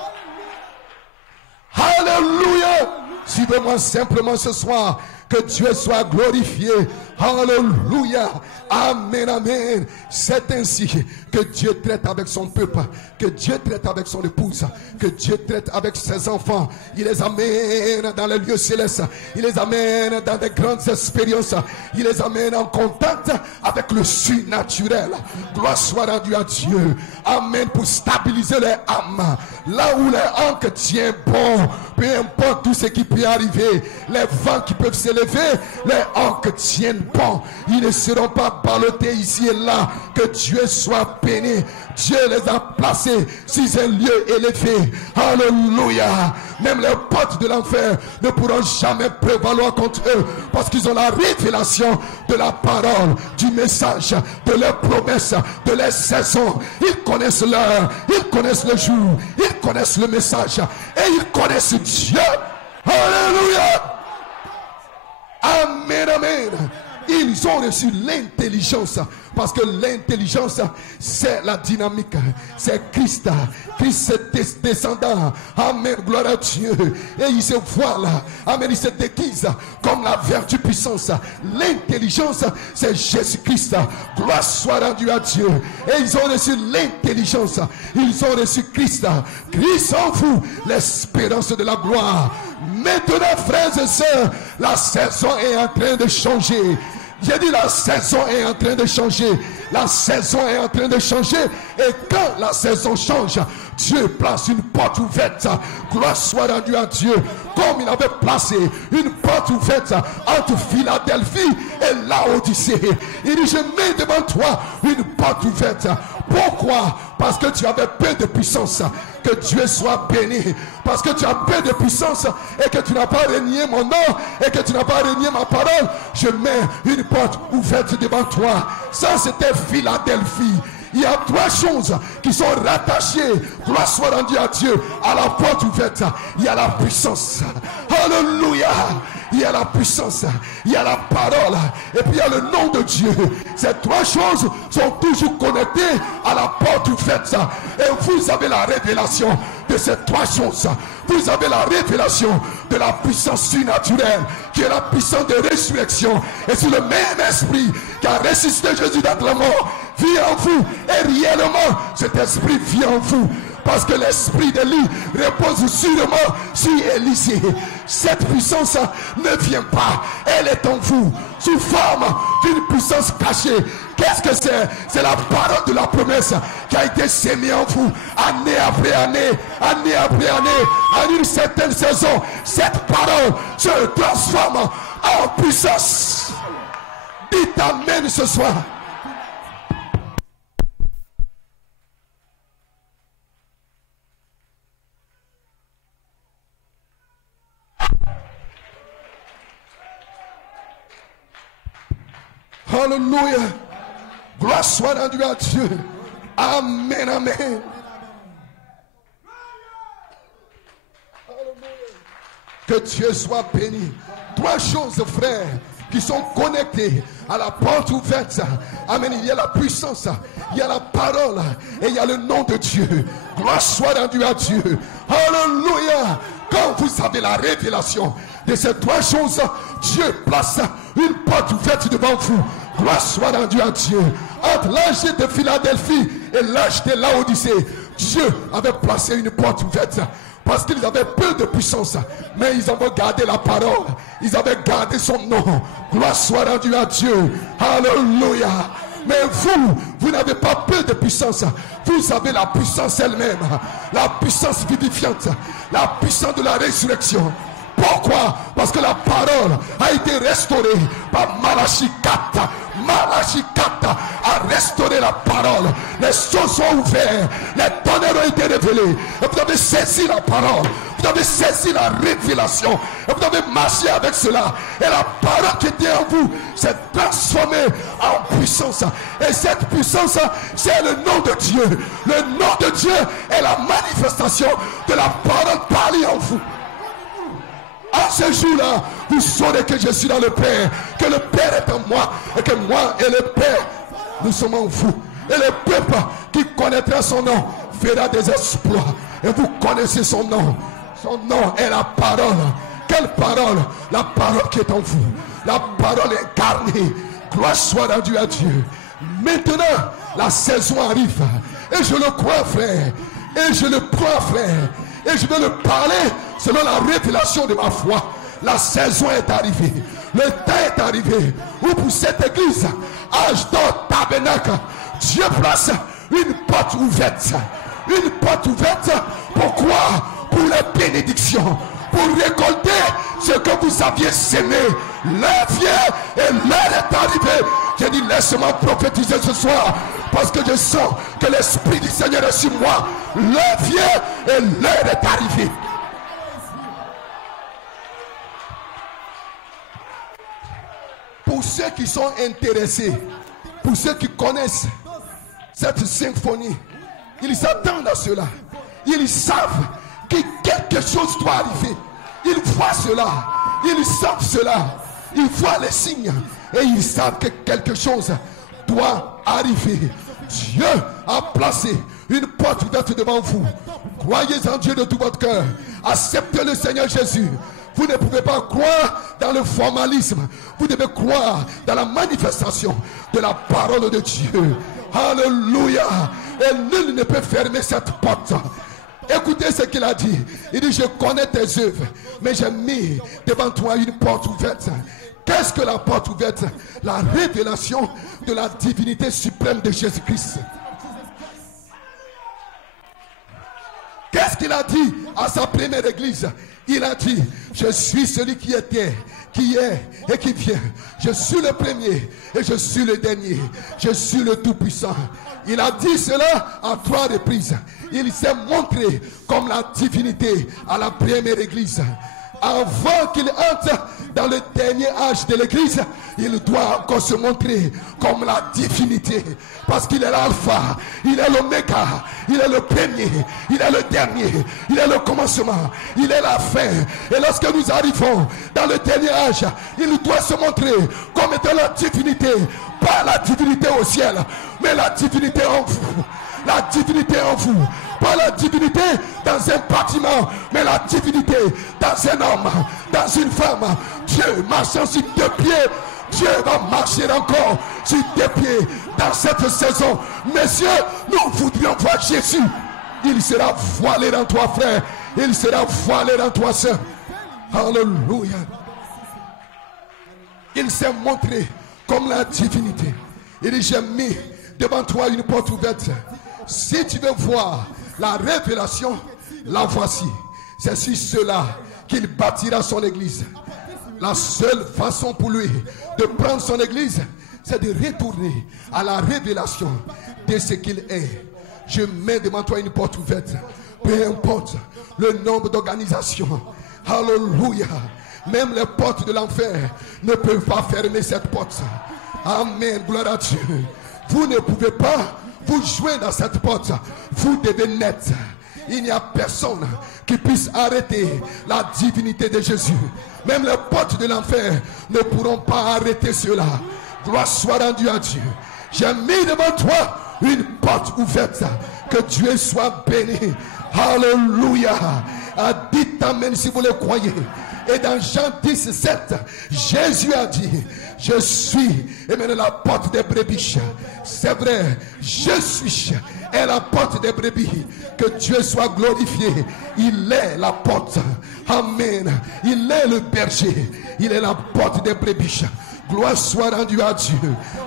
Alléluia. Suivez-moi simplement ce soir. Que Dieu soit glorifié. Alléluia. Amen, amen. C'est ainsi que Dieu traite avec son peuple, que Dieu traite avec son épouse, que Dieu traite avec ses enfants. Il les amène dans les lieux célestes. Il les amène dans des grandes expériences. Il les amène en contact avec le surnaturel. Gloire soit rendue à Dieu. Amen. Pour stabiliser les âmes. Là où les ancres tiennent bon, peu importe tout ce qui peut arriver, les vents qui peuvent s'élever, les ancres tiennent bon. Ils ne seront pas ballottés ici et là. Que Dieu soit béni. Dieu les a placés sur un lieu élevé. Alléluia. Même les portes de l'enfer ne pourront jamais prévaloir contre eux, parce qu'ils ont la révélation de la parole, du message, de leurs promesses, de leurs saisons. Ils connaissent l'heure, ils connaissent le jour, ils connaissent le message et ils connaissent Dieu. Alléluia. Amen, amen. Ils ont reçu l'intelligence, parce que l'intelligence, c'est la dynamique, c'est Christ. Christ est descendant. Amen, gloire à Dieu. Et il se voit là. Amen, il se déguise comme la vertu puissance. L'intelligence, c'est Jésus-Christ. Gloire soit rendue à Dieu. Et ils ont reçu l'intelligence. Ils ont reçu Christ. Christ en vous, l'espérance de la gloire. Maintenant, frères et sœurs, la saison est en train de changer. J'ai dit la saison est en train de changer. La saison est en train de changer. Et quand la saison change, Dieu place une porte ouverte. Gloire soit rendue à Dieu. Comme il avait placé une porte ouverte entre Philadelphie et Laodicée. Il dit, je mets devant toi une porte ouverte. Pourquoi? Parce que tu avais peu de puissance. Que Dieu soit béni. Parce que tu as peu de puissance et que tu n'as pas renié mon nom et que tu n'as pas renié ma parole. Je mets une porte ouverte devant toi. Ça, c'était Philadelphie. Il y a trois choses qui sont rattachées. Gloire soit rendue à Dieu. À la porte ouverte, il y a la puissance. Alléluia. Il y a la puissance, il y a la parole, et puis il y a le nom de Dieu. Ces trois choses sont toujours connectées à la porte ouverte. Et vous avez la révélation de ces trois choses. Vous avez la révélation de la puissance surnaturelle, qui est la puissance de résurrection. Et c'est le même esprit qui a ressuscité Jésus d'entre les morts vit en vous. Et réellement, cet esprit vit en vous. Parce que l'esprit d'Élie repose sûrement sur Élisée. Cette puissance ne vient pas. Elle est en vous. Sous forme d'une puissance cachée. Qu'est-ce que c'est? C'est la parole de la promesse qui a été sémée en vous. Année après année. Année après année. En une certaine saison. Cette parole se transforme en puissance. Dites amen ce soir. Alléluia. Gloire soit rendue à Dieu. Amen, amen. Que Dieu soit béni. Trois choses, frères, qui sont connectées à la porte ouverte. Amen. Il y a la puissance, il y a la parole et il y a le nom de Dieu. Gloire soit rendue à Dieu. Alléluia. Quand vous avez la révélation de ces trois choses, Dieu place une porte ouverte devant vous. Gloire soit rendue à Dieu. Entre l'âge de Philadelphie et l'âge de Laodicée, Dieu avait placé une porte ouverte. Parce qu'ils avaient peu de puissance, mais ils avaient gardé la parole. Ils avaient gardé son nom. Gloire soit rendue à Dieu. Alléluia. Mais vous n'avez pas peu de puissance. Vous avez la puissance elle-même. La puissance vivifiante. La puissance de la résurrection. Pourquoi? Parce que la parole a été restaurée par Malachie 4. Malachi 4 a restauré la parole. Les choses sont ouvertes. Les tonnerres ont été révélés. Et vous avez saisi la parole. Vous avez saisi la révélation. Et vous avez marché avec cela. Et la parole qui était en vous s'est transformée en puissance. Et cette puissance, c'est le nom de Dieu. Le nom de Dieu est la manifestation de la parole parlée en vous. À ce jour-là, vous saurez que je suis dans le Père, que le Père est en moi, et que moi et le Père, nous sommes en vous. Et le peuple qui connaîtra son nom fera des exploits. Et vous connaissez son nom. Son nom est la parole. Quelle parole? La parole qui est en vous. La parole incarnée. Gloire soit rendue à Dieu. Maintenant, la saison arrive. Et je le crois, frère. Et je le crois, frère. Et je vais le parler selon la révélation de ma foi. La saison est arrivée. Le temps est arrivé. Où pour cette église, âge d'or, tabernacle, Dieu place une porte ouverte. Une porte ouverte. Pourquoi? Pour les bénédictions. Pour récolter ce que vous aviez semé. L'heure vient et l'heure est arrivée. J'ai dit, laisse-moi prophétiser ce soir. Parce que je sens que l'Esprit du Seigneur est sur moi. L'heure vient et l'heure est arrivée. Pour ceux qui sont intéressés, pour ceux qui connaissent cette symphonie, ils s'attendent à cela. Ils savent que quelque chose doit arriver. Ils voient cela. Ils savent cela. Ils voient les signes. Et ils savent que quelque chose doit arriver. Dieu a placé une porte ouverte devant vous. Croyez en Dieu de tout votre cœur. Acceptez le Seigneur Jésus. Vous ne pouvez pas croire dans le formalisme. Vous devez croire dans la manifestation de la parole de Dieu. Alléluia. Et nul ne peut fermer cette porte. Écoutez ce qu'il a dit. Il dit, je connais tes œuvres, mais j'ai mis devant toi une porte ouverte. Qu'est-ce que la porte ouverte? La révélation de la divinité suprême de Jésus-Christ. Qu'est-ce qu'il a dit à sa première église? Il a dit, je suis celui qui était, qui est et qui vient. Je suis le premier et je suis le dernier. Je suis le Tout-Puissant. Il a dit cela à 3 reprises. Il s'est montré comme la divinité à la première église. Avant qu'il entre dans le dernier âge de l'église, il doit encore se montrer comme la divinité. Parce qu'il est l'alpha, il est l'oméga, il est le premier, il est le dernier, il est le commencement, il est la fin. Et lorsque nous arrivons dans le dernier âge, il doit se montrer comme étant la divinité. Pas la divinité au ciel, mais la divinité en vous. La divinité en vous. Pas la divinité dans un bâtiment, mais la divinité dans un homme, dans une femme. Dieu marchant sur 2 pieds. Dieu va marcher encore sur 2 pieds dans cette saison. Messieurs, nous voudrions voir Jésus. Il sera voilé dans toi, frère. Il sera voilé dans toi, sœur. Alléluia. Il s'est montré comme la divinité. Il dit, j'ai mis devant toi une porte ouverte. Si tu veux voir la révélation, la voici. C'est sur cela qu'il bâtira son église. La seule façon pour lui de prendre son église, c'est de retourner à la révélation de ce qu'il est. Je mets devant toi une porte ouverte. Peu importe le nombre d'organisations. Alléluia. Même les portes de l'enfer ne peuvent pas fermer cette porte. Amen. Gloire à Dieu. Vous ne pouvez pas vous jouer dans cette porte. Vous devez naître. Il n'y a personne qui puisse arrêter la divinité de Jésus. Même les portes de l'enfer ne pourront pas arrêter cela. Gloire soit rendue à Dieu. J'ai mis devant toi une porte ouverte. Que Dieu soit béni. Alléluia. Dites amen si vous le croyez. Et dans Jean 10, 7, Jésus a dit, je suis et maintenant la porte des brebis. C'est vrai, je suis et la porte des brebis. Que Dieu soit glorifié. Il est la porte. Amen. Il est le berger. Il est la porte des brebis. Gloire soit rendue à Dieu.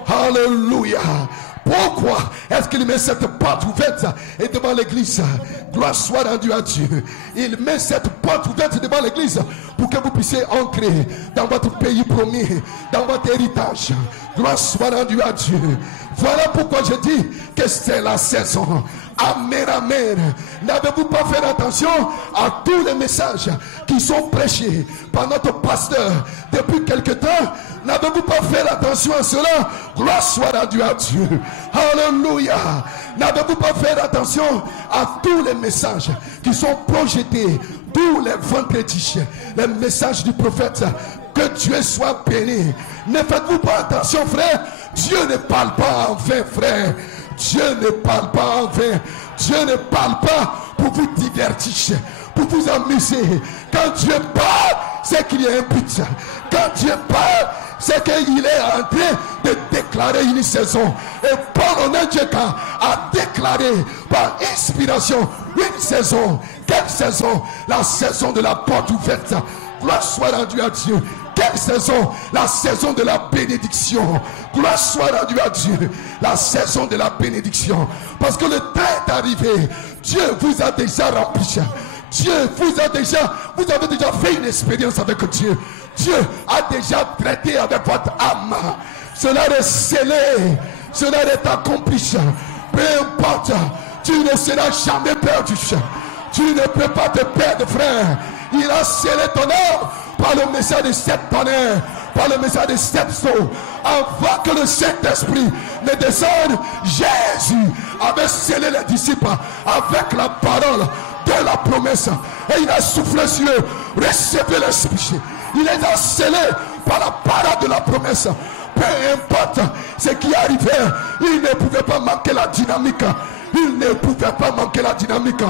Alléluia. Pourquoi est-ce qu'il met cette porte ouverte et devant l'église? Gloire soit rendue à Dieu. Il met cette porte ouverte devant l'église pour que vous puissiez entrer dans votre pays promis, dans votre héritage. Gloire soit rendue à Dieu. Voilà pourquoi je dis que c'est la saison. Amen, amen. N'avez-vous pas fait attention à tous les messages qui sont prêchés par notre pasteur depuis quelque temps? N'avez-vous pas fait attention à cela? Gloire soit rendue à Dieu. Alléluia. N'avez-vous pas fait attention à tous les messages qui sont projetés tous les vendredis, les messages du prophète? Que Dieu soit béni. Ne faites-vous pas attention, frère. Dieu ne parle pas en vain, frère. Dieu ne parle pas en vain. Dieu ne parle pas pour vous divertir, pour vous amuser. Quand Dieu parle, c'est qu'il y a un but. Quand Dieu parle, c'est qu'il est en train de déclarer une saison. Et Paul a déclaré par inspiration une saison. Quelle saison? La saison de la porte ouverte. Gloire soit rendue à Dieu. Quelle saison? La saison de la bénédiction. Gloire soit rendue à Dieu. La saison de la bénédiction. Parce que le temps est arrivé. Dieu vous a déjà rempli. Dieu vous avez déjà fait une expérience avec Dieu. Dieu a déjà traité avec votre âme. Cela est scellé. Cela est accompli. Peu importe. Tu ne seras jamais perdu. Tu ne peux pas te perdre, frère. Il a scellé ton âme par le message de 7 tonnerres, par le message de 7 sceaux. Avant que le Saint-Esprit ne descende, Jésus avait scellé les disciples avec la parole de la promesse. Et il a soufflé sur eux. Recevez l'Esprit. Il les a scellés par la parole de la promesse. Peu importe ce qui arrivait, il ne pouvait pas manquer la dynamique. Il ne pouvait pas manquer la dynamique.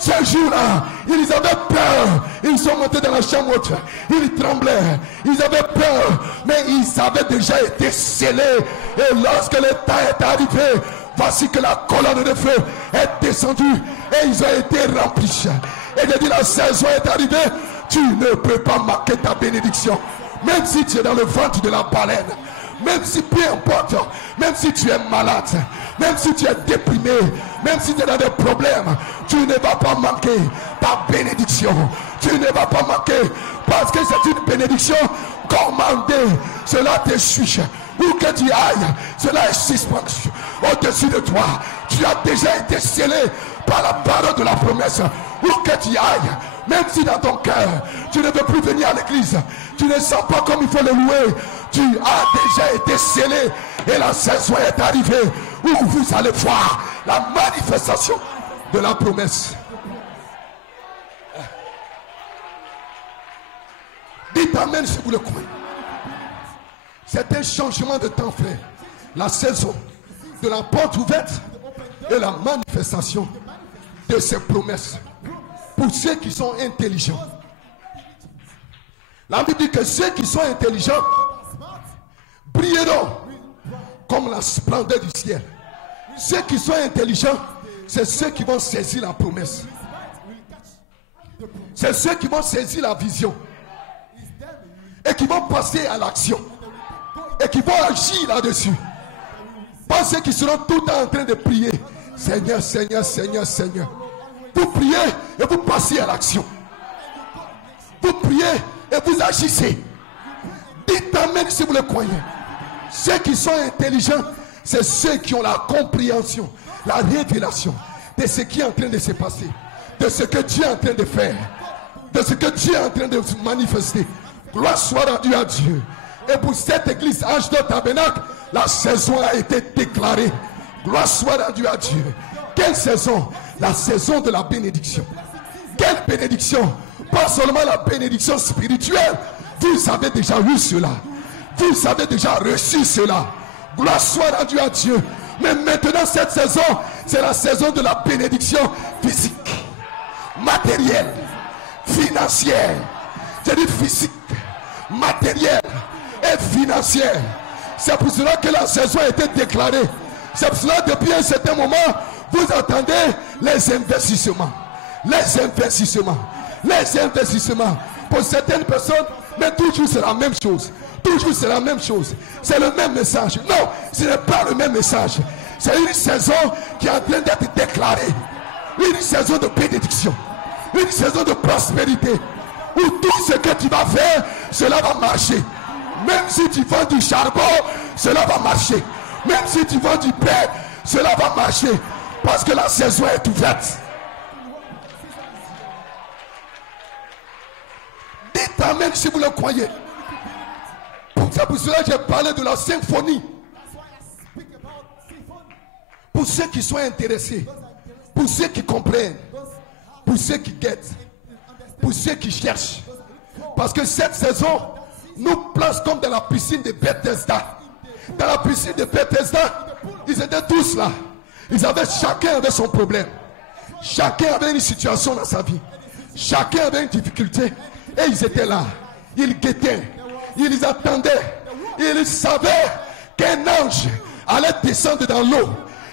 Ce jour-là, ils avaient peur. Ils sont montés dans la chambre haute. Ils tremblaient. Ils avaient peur. Mais ils avaient déjà été scellés. Et lorsque le temps est arrivé, voici que la colonne de feu est descendue. Et ils ont été remplis. Et je dis, la saison est arrivée. Tu ne peux pas marquer ta bénédiction. Même si tu es dans le ventre de la baleine. Même si, peu importe, même si tu es malade, même si tu es déprimé, même si tu es dans des problèmes, tu ne vas pas manquer ta bénédiction. Tu ne vas pas manquer parce que c'est une bénédiction commandée. Cela te suit. Où que tu ailles, cela est suspendu au-dessus de toi. Tu as déjà été scellé par la parole de la promesse. Où que tu ailles, même si dans ton cœur, tu ne veux plus venir à l'église, tu ne sens pas comme il faut le louer, tu as déjà été scellé et la saison est arrivée où vous allez voir la manifestation de la promesse. Dites amen si vous le croyez. C'est un changement de temps, frère. La saison de la porte ouverte et la manifestation de ces promesses. Pour ceux qui sont intelligents. La Bible dit que ceux qui sont intelligents brilleront comme la splendeur du ciel. Ceux qui sont intelligents, c'est ceux qui vont saisir la promesse. C'est ceux qui vont saisir la vision. Et qui vont passer à l'action. Et qui vont agir là-dessus. Pas ceux qui seront tout le temps en train de prier. Seigneur, Seigneur, Seigneur, Seigneur. Vous priez et vous passez à l'action. Vous priez et vous agissez. Dites amen si vous le croyez. Ceux qui sont intelligents, c'est ceux qui ont la compréhension, la révélation de ce qui est en train de se passer, de ce que Dieu est en train de faire, de ce que Dieu est en train de manifester. Gloire soit rendue à Dieu. Et pour cette église Ange de Tabernacle, la saison a été déclarée. Gloire soit rendue à Dieu. Quelle saison? La saison de la bénédiction. Quelle bénédiction? Pas seulement la bénédiction spirituelle. Vous avez déjà eu cela. Vous avez déjà reçu cela. Gloire soit rendue à Dieu. Mais maintenant cette saison, c'est la saison de la bénédiction physique, matérielle, financière. J'ai dit physique, matérielle et financière. C'est pour cela que la saison a été déclarée. C'est pour cela depuis un certain moment, vous attendez les investissements. Les investissements. Les investissements. Pour certaines personnes, mais toujours c'est la même chose. Toujours c'est la même chose. C'est le même message. Non, ce n'est pas le même message. C'est une saison qui est en train d'être déclarée. Une saison de bénédiction. Une saison de prospérité. Où tout ce que tu vas faire, cela va marcher. Même si tu vends du charbon, cela va marcher. Même si tu vends du pain, cela va marcher. Parce que la saison est ouverte. Dites amen si vous le croyez. C'est pour cela que j'ai parlé de la symphonie. Pour ceux qui sont intéressés, pour ceux qui comprennent, pour ceux qui guettent, pour ceux qui cherchent. Parce que cette saison nous place comme dans la piscine de Bethesda. Dans la piscine de Bethesda, ils étaient tous là. Chacun avait son problème. Chacun avait une situation dans sa vie. Chacun avait une difficulté. Et ils étaient là. Ils guettaient. Ils attendaient. Ils savaient qu'un ange allait descendre dans l'eau.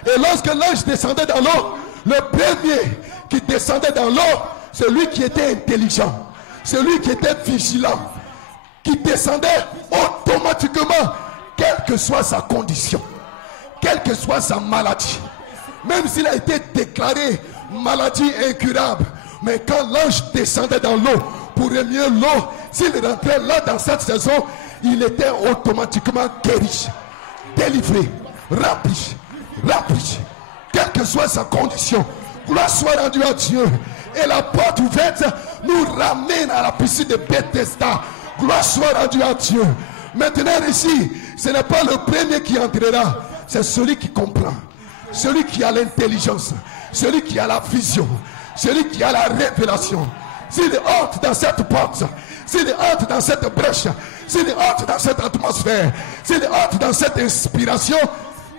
Et lorsque l'ange descendait dans l'eau, le premier qui descendait dans l'eau, celui qui était intelligent, celui qui était vigilant, qui descendait automatiquement, quelle que soit sa condition, quelle que soit sa maladie, même s'il a été déclaré maladie incurable, mais quand l'ange descendait dans l'eau pour remuer l'eau, s'il rentrait là dans cette saison, il était automatiquement guéri, délivré, rempli, quelle que soit sa condition. Gloire soit rendue à Dieu. Et la porte ouverte nous ramène à la piscine de Bethesda. Gloire soit rendue à Dieu. Maintenant ici, ce n'est pas le premier qui entrera, c'est celui qui comprend, celui qui a l'intelligence, celui qui a la vision, celui qui a la révélation. S'il entre dans cette porte, s'il entre dans cette brèche, s'il entre dans cette atmosphère, s'il entre dans cette inspiration,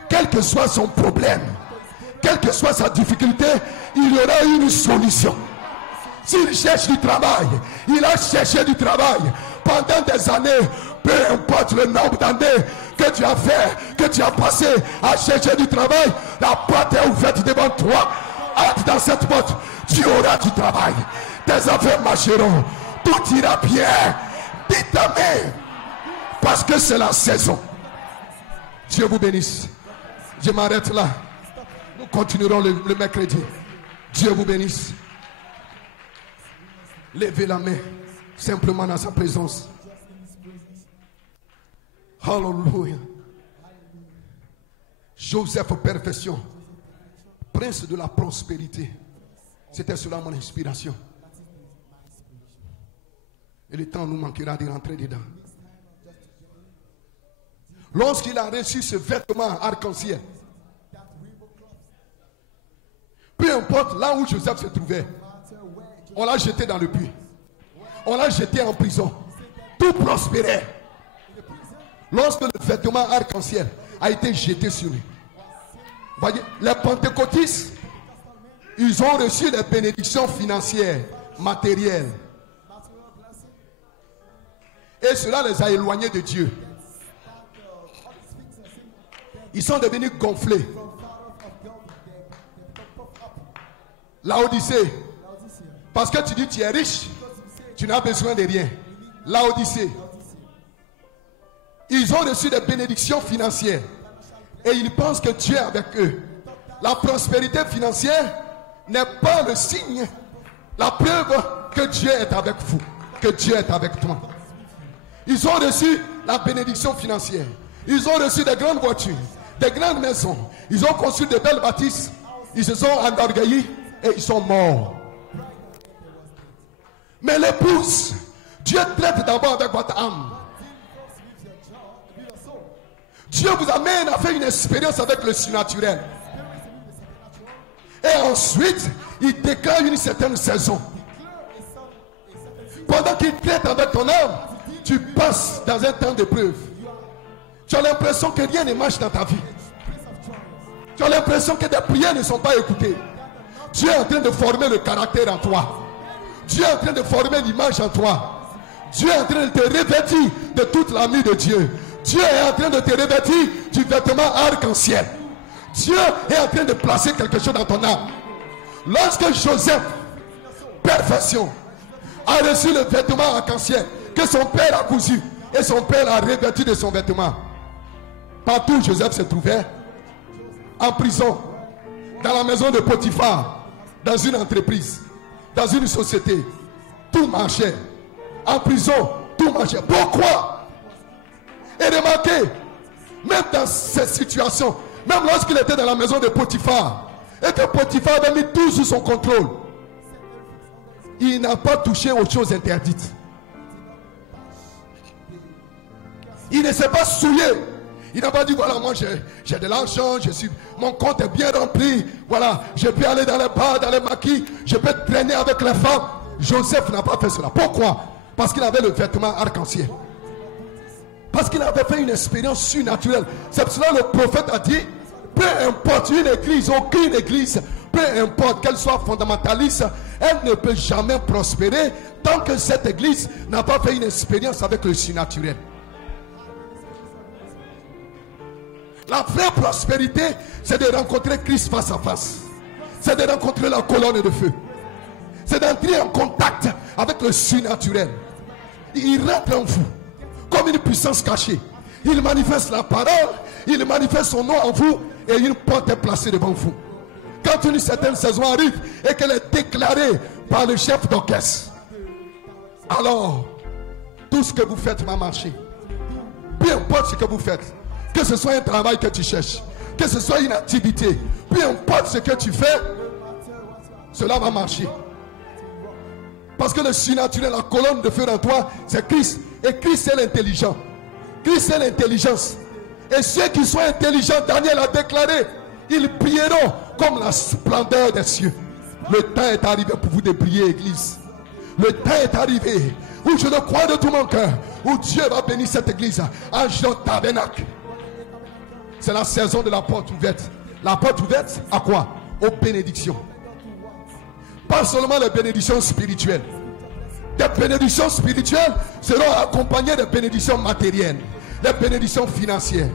quel que soit son problème, quelle que soit sa difficulté, il y aura une solution. S'il cherche du travail, il a cherché du travail pendant des années. Peu importe le nombre d'années que tu as fait, que tu as passé à chercher du travail, la porte est ouverte devant toi. Entre dans cette porte, tu auras du travail. Tes affaires marcheront. Tout ira bien. Dites amen. Parce que c'est la saison. Dieu vous bénisse. Je m'arrête là. Nous continuerons le mercredi. Dieu vous bénisse. Levez la main simplement dans sa présence. Hallelujah. Joseph perfection, prince de la prospérité. C'était cela mon inspiration. Et le temps nous manquera de rentrer dedans. Lorsqu'il a reçu ce vêtement arc-en-ciel, peu importe là où Joseph se trouvait, on l'a jeté dans le puits, on l'a jeté en prison, tout prospérait. Lorsque le vêtement arc-en-ciel a été jeté sur lui, voyez, les pentecôtistes, ils ont reçu des bénédictions financières, matérielles, et cela les a éloignés de Dieu. Ils sont devenus gonflés. Laodicée, parce que tu dis tu es riche, tu n'as besoin de rien. Laodicée, ils ont reçu des bénédictions financières et ils pensent que Dieu est avec eux. La prospérité financière n'est pas le signe, la preuve que Dieu est avec vous, que Dieu est avec toi. Ils ont reçu la bénédiction financière, ils ont reçu des grandes voitures, des grandes maisons, ils ont construit de belles bâtisses, ils se sont enorgueillis et ils sont morts. Mais l'épouse, Dieu traite d'abord avec votre âme. Dieu vous amène à faire une expérience avec le surnaturel. Et ensuite, il déclare une certaine saison. Pendant qu'il traite avec ton âme, tu passes dans un temps d'épreuve. Tu as l'impression que rien ne marche dans ta vie. Tu as l'impression que tes prières ne sont pas écoutées. Dieu est en train de former le caractère en toi. Dieu est en train de former l'image en toi. Dieu est en train de te revêtir de toute l'armure de Dieu. Dieu est en train de te revêtir du vêtement arc-en-ciel. Dieu est en train de placer quelque chose dans ton âme. Lorsque Joseph, perfection, a reçu le vêtement arc-en-ciel que son père a cousu, Et son père l'a revêtu de son vêtement. Partout où Joseph se trouvait, en prison, dans la maison de Potiphar, dans une entreprise, dans une société, tout marchait. En prison, tout marchait. Pourquoi? Et remarquez, même dans cette situation, même lorsqu'il était dans la maison de Potiphar, et que Potiphar avait mis tout sous son contrôle, il n'a pas touché aux choses interdites. Il ne s'est pas souillé. Il n'a pas dit, voilà, moi j'ai de l'argent, mon compte est bien rempli, voilà, je peux aller dans les bars, dans les maquis, je peux traîner avec les femmes. Joseph n'a pas fait cela. Pourquoi? Parce qu'il avait le vêtement arc-en-ciel. Parce qu'il avait fait une expérience surnaturelle. C'est pour cela que le prophète a dit, peu importe une église, aucune église, peu importe qu'elle soit fondamentaliste, elle ne peut jamais prospérer tant que cette église n'a pas fait une expérience avec le surnaturel. La vraie prospérité, c'est de rencontrer Christ face à face. C'est de rencontrer la colonne de feu. C'est d'entrer en contact avec le surnaturel. Il rentre en vous comme une puissance cachée. Il manifeste la parole, il manifeste son nom en vous et une porte est placée devant vous. Quand une certaine saison arrive et qu'elle est déclarée par le chef d'orchestre, alors tout ce que vous faites va marcher. Peu importe ce que vous faites, que ce soit un travail que tu cherches, que ce soit une activité, peu importe ce que tu fais, cela va marcher. Parce que le surnaturel, la colonne de feu en toi, c'est Christ. Et Christ est l'intelligent. Christ est l'intelligence. Et ceux qui sont intelligents, Daniel a déclaré, ils brilleront comme la splendeur des cieux. Le temps est arrivé pour vous de briller, église. Le temps est arrivé où je le crois de tout mon cœur, où Dieu va bénir cette église. Ange de tabernacle. C'est la saison de la porte ouverte. La porte ouverte à quoi? Aux bénédictions. Pas seulement les bénédictions spirituelles. Les bénédictions spirituelles seront accompagnées de bénédictions matérielles, des bénédictions financières.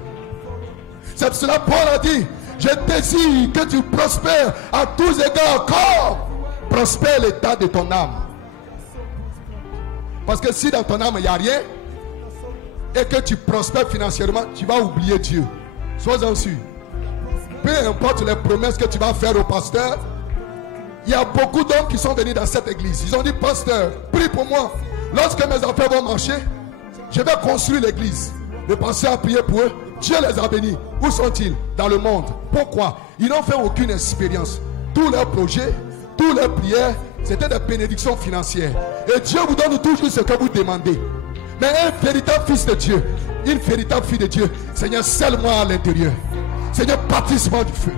C'est pour cela Paul a dit, je désire que tu prospères à tous égards, encore prospère l'état de ton âme. Parce que si dans ton âme il n'y a rien et que tu prospères financièrement, tu vas oublier Dieu. Sois-en sûr. Peu importe les promesses que tu vas faire au pasteur, il y a beaucoup d'hommes qui sont venus dans cette église. Ils ont dit, pasteur, prie pour moi. Lorsque mes affaires vont marcher, je vais construire l'église. Le pasteur a prié pour eux. Dieu les a bénis. Où sont-ils? Dans le monde. Pourquoi? Ils n'ont fait aucune expérience. Tous leurs projets, toutes leurs prières, c'était des bénédictions financières. Et Dieu vous donne toujours ce que vous demandez. Mais un véritable fils de Dieu, une véritable fille de Dieu, Seigneur, scelle-moi à l'intérieur. Seigneur, baptise-moi du feu.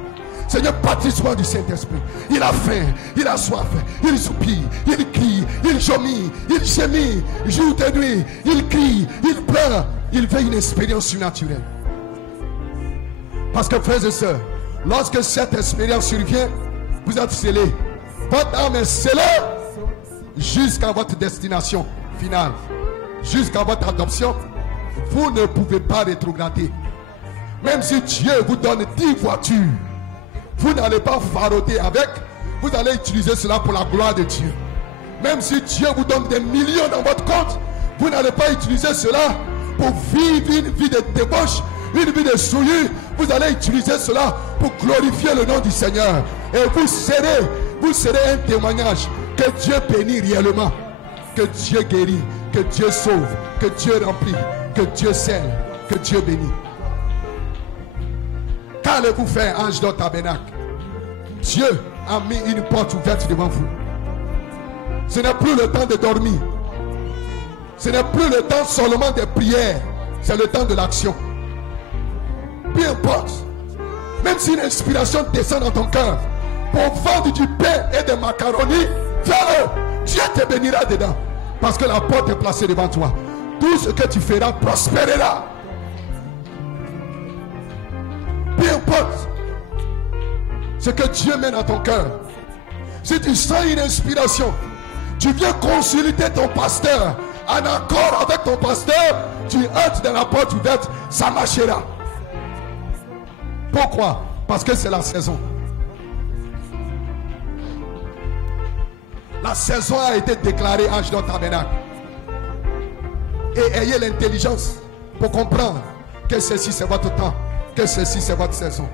Seigneur, baptise-moi du Saint-Esprit. Il a faim, il a soif, il soupire, il crie, il gémit, jour et nuit, il crie, il pleure. Il veut une expérience surnaturelle. Parce que frères et sœurs, lorsque cette expérience survient, vous êtes scellés. Votre âme est scellée jusqu'à votre destination finale. Jusqu'à votre adoption, vous ne pouvez pas rétrograder. Même si Dieu vous donne 10 voitures, vous n'allez pas farauder avec, vous allez utiliser cela pour la gloire de Dieu. Même si Dieu vous donne des millions dans votre compte, vous n'allez pas utiliser cela pour vivre une vie de débauche, une vie de souillure. Vous allez utiliser cela pour glorifier le nom du Seigneur. Et vous serez un témoignage que Dieu bénit réellement, que Dieu guérit, que Dieu sauve, que Dieu remplit, que Dieu scelle, que Dieu bénit. Qu'allez-vous faire, ange de tabernacle? Dieu a mis une porte ouverte devant vous. Ce n'est plus le temps de dormir. Ce n'est plus le temps seulement des prières. C'est le temps de l'action. Peu importe. Même si une inspiration descend dans ton cœur pour vendre du pain et des macaronis, fais-le. Dieu te bénira dedans. Parce que la porte est placée devant toi. Tout ce que tu feras prospérera. Peu importe ce que Dieu met dans ton cœur. Si tu sens une inspiration, tu viens consulter ton pasteur. En accord avec ton pasteur, tu entres dans la porte ouverte, ça marchera. Pourquoi? Parce que c'est la saison. La saison a été déclarée, ange de tabernacle. Et ayez l'intelligence pour comprendre que ceci c'est votre temps, que ceci c'est votre saison.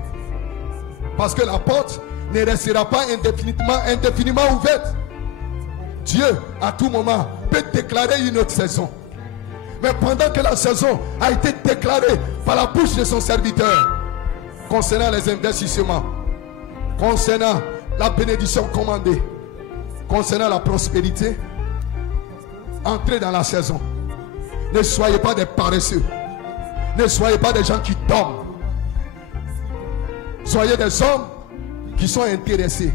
Parce que la porte ne restera pas indéfiniment ouverte. Dieu, à tout moment, peut déclarer une autre saison. Mais pendant que la saison a été déclarée par la bouche de son serviteur, concernant les investissements, concernant la bénédiction commandée, concernant la prospérité, entrez dans la saison. Ne soyez pas des paresseux. Ne soyez pas des gens qui dorment. Soyez des hommes qui sont intéressés,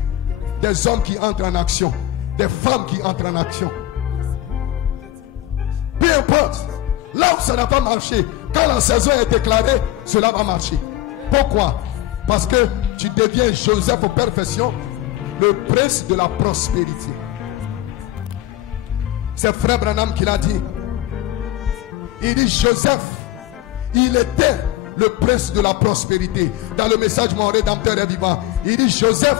des hommes qui entrent en action, des femmes qui entrent en action. Peu importe, là où ça n'a pas marché, quand la saison est déclarée, cela va marcher. Pourquoi? Parce que tu deviens Joseph aux perfection, le prince de la prospérité. C'est Frère Branham qui l'a dit. Il dit Joseph, il était le prince de la prospérité. Dans le message Mon Rédempteur est vivant, il dit Joseph,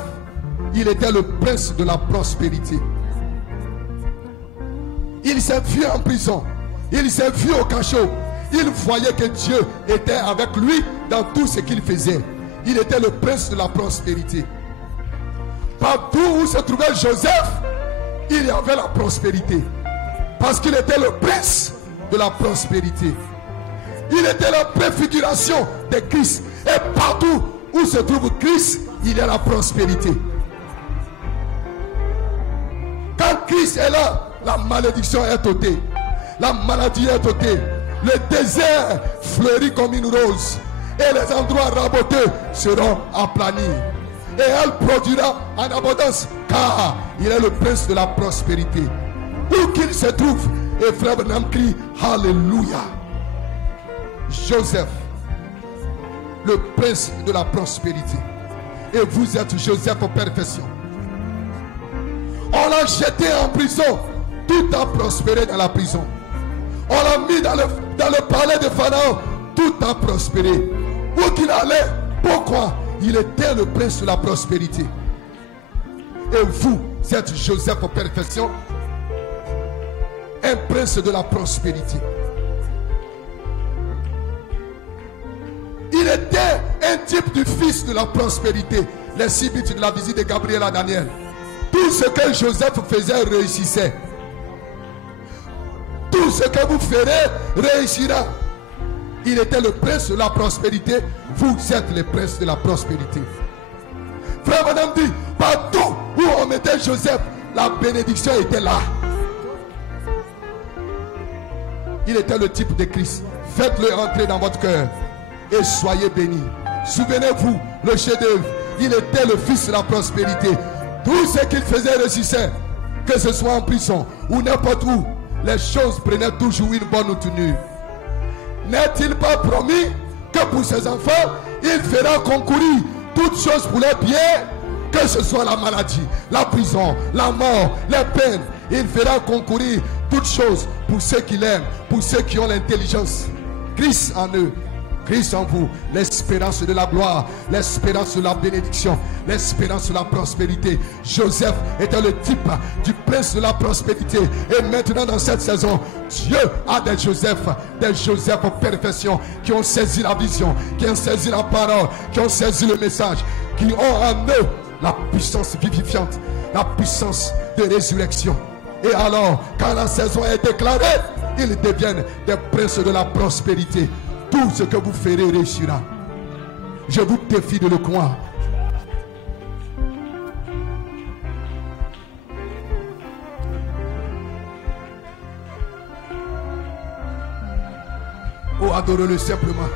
il était le prince de la prospérité. Il s'est vu en prison, il s'est vu au cachot. Il voyait que Dieu était avec lui dans tout ce qu'il faisait. Il était le prince de la prospérité. Partout où se trouvait Joseph, il y avait la prospérité. Parce qu'il était le prince de la prospérité. Il était la préfiguration de Christ. Et partout où se trouve Christ, il y a la prospérité. Quand Christ est là, la malédiction est ôtée. La maladie est ôtée. Le désert fleurit comme une rose. Et les endroits raboteux seront aplanis. Et elle produira en abondance. Car il est le prince de la prospérité. Où qu'il se trouve, et Frère Branham crie Alléluia. Joseph, le prince de la prospérité. Et vous êtes Joseph aux perfection. On l'a jeté en prison. Tout a prospéré dans la prison. On l'a mis dans le palais de Pharaon. Tout a prospéré. Où qu'il allait, pourquoi? Il était le prince de la prospérité. Et vous êtes Joseph aux perfection, un prince de la prospérité. Il était un type du fils de la prospérité. Les 6 buts de la visite de Gabriel à Daniel. Tout ce que Joseph faisait réussissait. Tout ce que vous ferez réussira. Il était le prince de la prospérité. Vous êtes le prince de la prospérité. Frère Madame dit, partout où on mettait Joseph, la bénédiction était là. Il était le type de Christ. Faites-le entrer dans votre cœur et soyez bénis. Souvenez-vous, le chef-d'œuvre, il était le fils de la prospérité. Tout ce qu'il faisait réussissait. Que ce soit en prison ou n'importe où, les choses prenaient toujours une bonne tenue. N'est-il pas promis que pour ses enfants, il fera concourir toutes choses pour leur bien, que ce soit la maladie, la prison, la mort, les peines. Il fera concourir toutes choses pour ceux qui l'aiment, pour ceux qui ont l'intelligence. Christ en eux, Christ en vous, l'espérance de la gloire, l'espérance de la bénédiction, l'espérance de la prospérité. Joseph était le type du prince de la prospérité. Et maintenant dans cette saison, Dieu a des Joseph en perfection, qui ont saisi la vision, qui ont saisi la parole, qui ont saisi le message, qui ont en eux la puissance vivifiante, la puissance de résurrection. Et alors, quand la saison est déclarée, ils deviennent des princes de la prospérité. Tout ce que vous ferez réussira. Je vous défie de le croire. Oh, adorez-le simplement.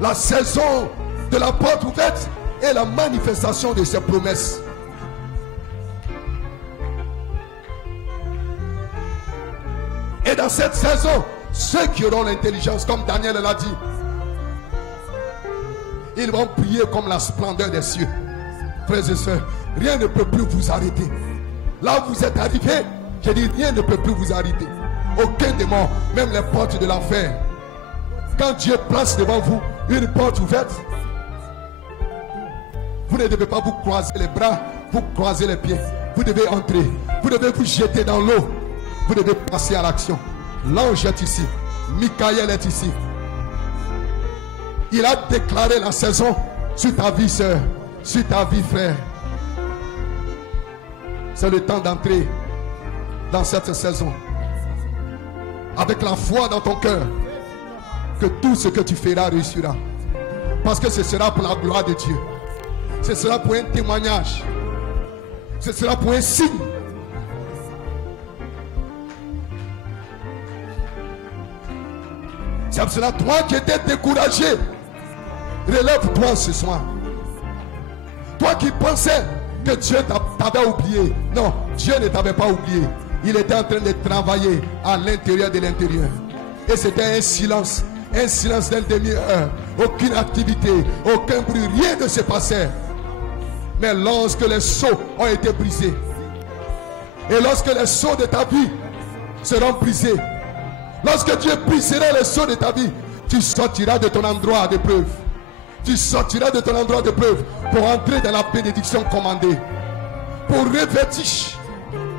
La saison de la porte ouverte est la manifestation de ses promesses. Et dans cette saison, ceux qui auront l'intelligence, comme Daniel l'a dit, ils vont prier comme la splendeur des cieux. Frères et sœurs, rien ne peut plus vous arrêter. Là où vous êtes arrivés, je dis rien ne peut plus vous arrêter. Aucun démon, même les portes de l'enfer. Quand Dieu place devant vous une porte ouverte, vous ne devez pas vous croiser les bras, vous croiser les pieds. Vous devez entrer, vous devez vous jeter dans l'eau. Vous devez passer à l'action. L'ange est ici. Michael est ici. Il a déclaré la saison sur ta vie, sœur, sur ta vie, frère. C'est le temps d'entrer dans cette saison. Avec la foi dans ton cœur, que tout ce que tu feras réussira. Parce que ce sera pour la gloire de Dieu. Ce sera pour un témoignage. Ce sera pour un signe. C'est pour cela, toi qui étais découragé, relève-toi ce soir. Toi qui pensais que Dieu t'avait oublié. Non, Dieu ne t'avait pas oublié. Il était en train de travailler à l'intérieur de l'intérieur. Et c'était un silence d'une demi-heure. Aucune activité, aucun bruit, rien ne se passait. Mais lorsque les sceaux ont été brisés, et lorsque les sceaux de ta vie seront brisés, lorsque Dieu brisera les sceaux de ta vie, tu sortiras de ton endroit d'épreuve. Tu sortiras de ton endroit d'épreuve pour entrer dans la bénédiction commandée. Pour revêtir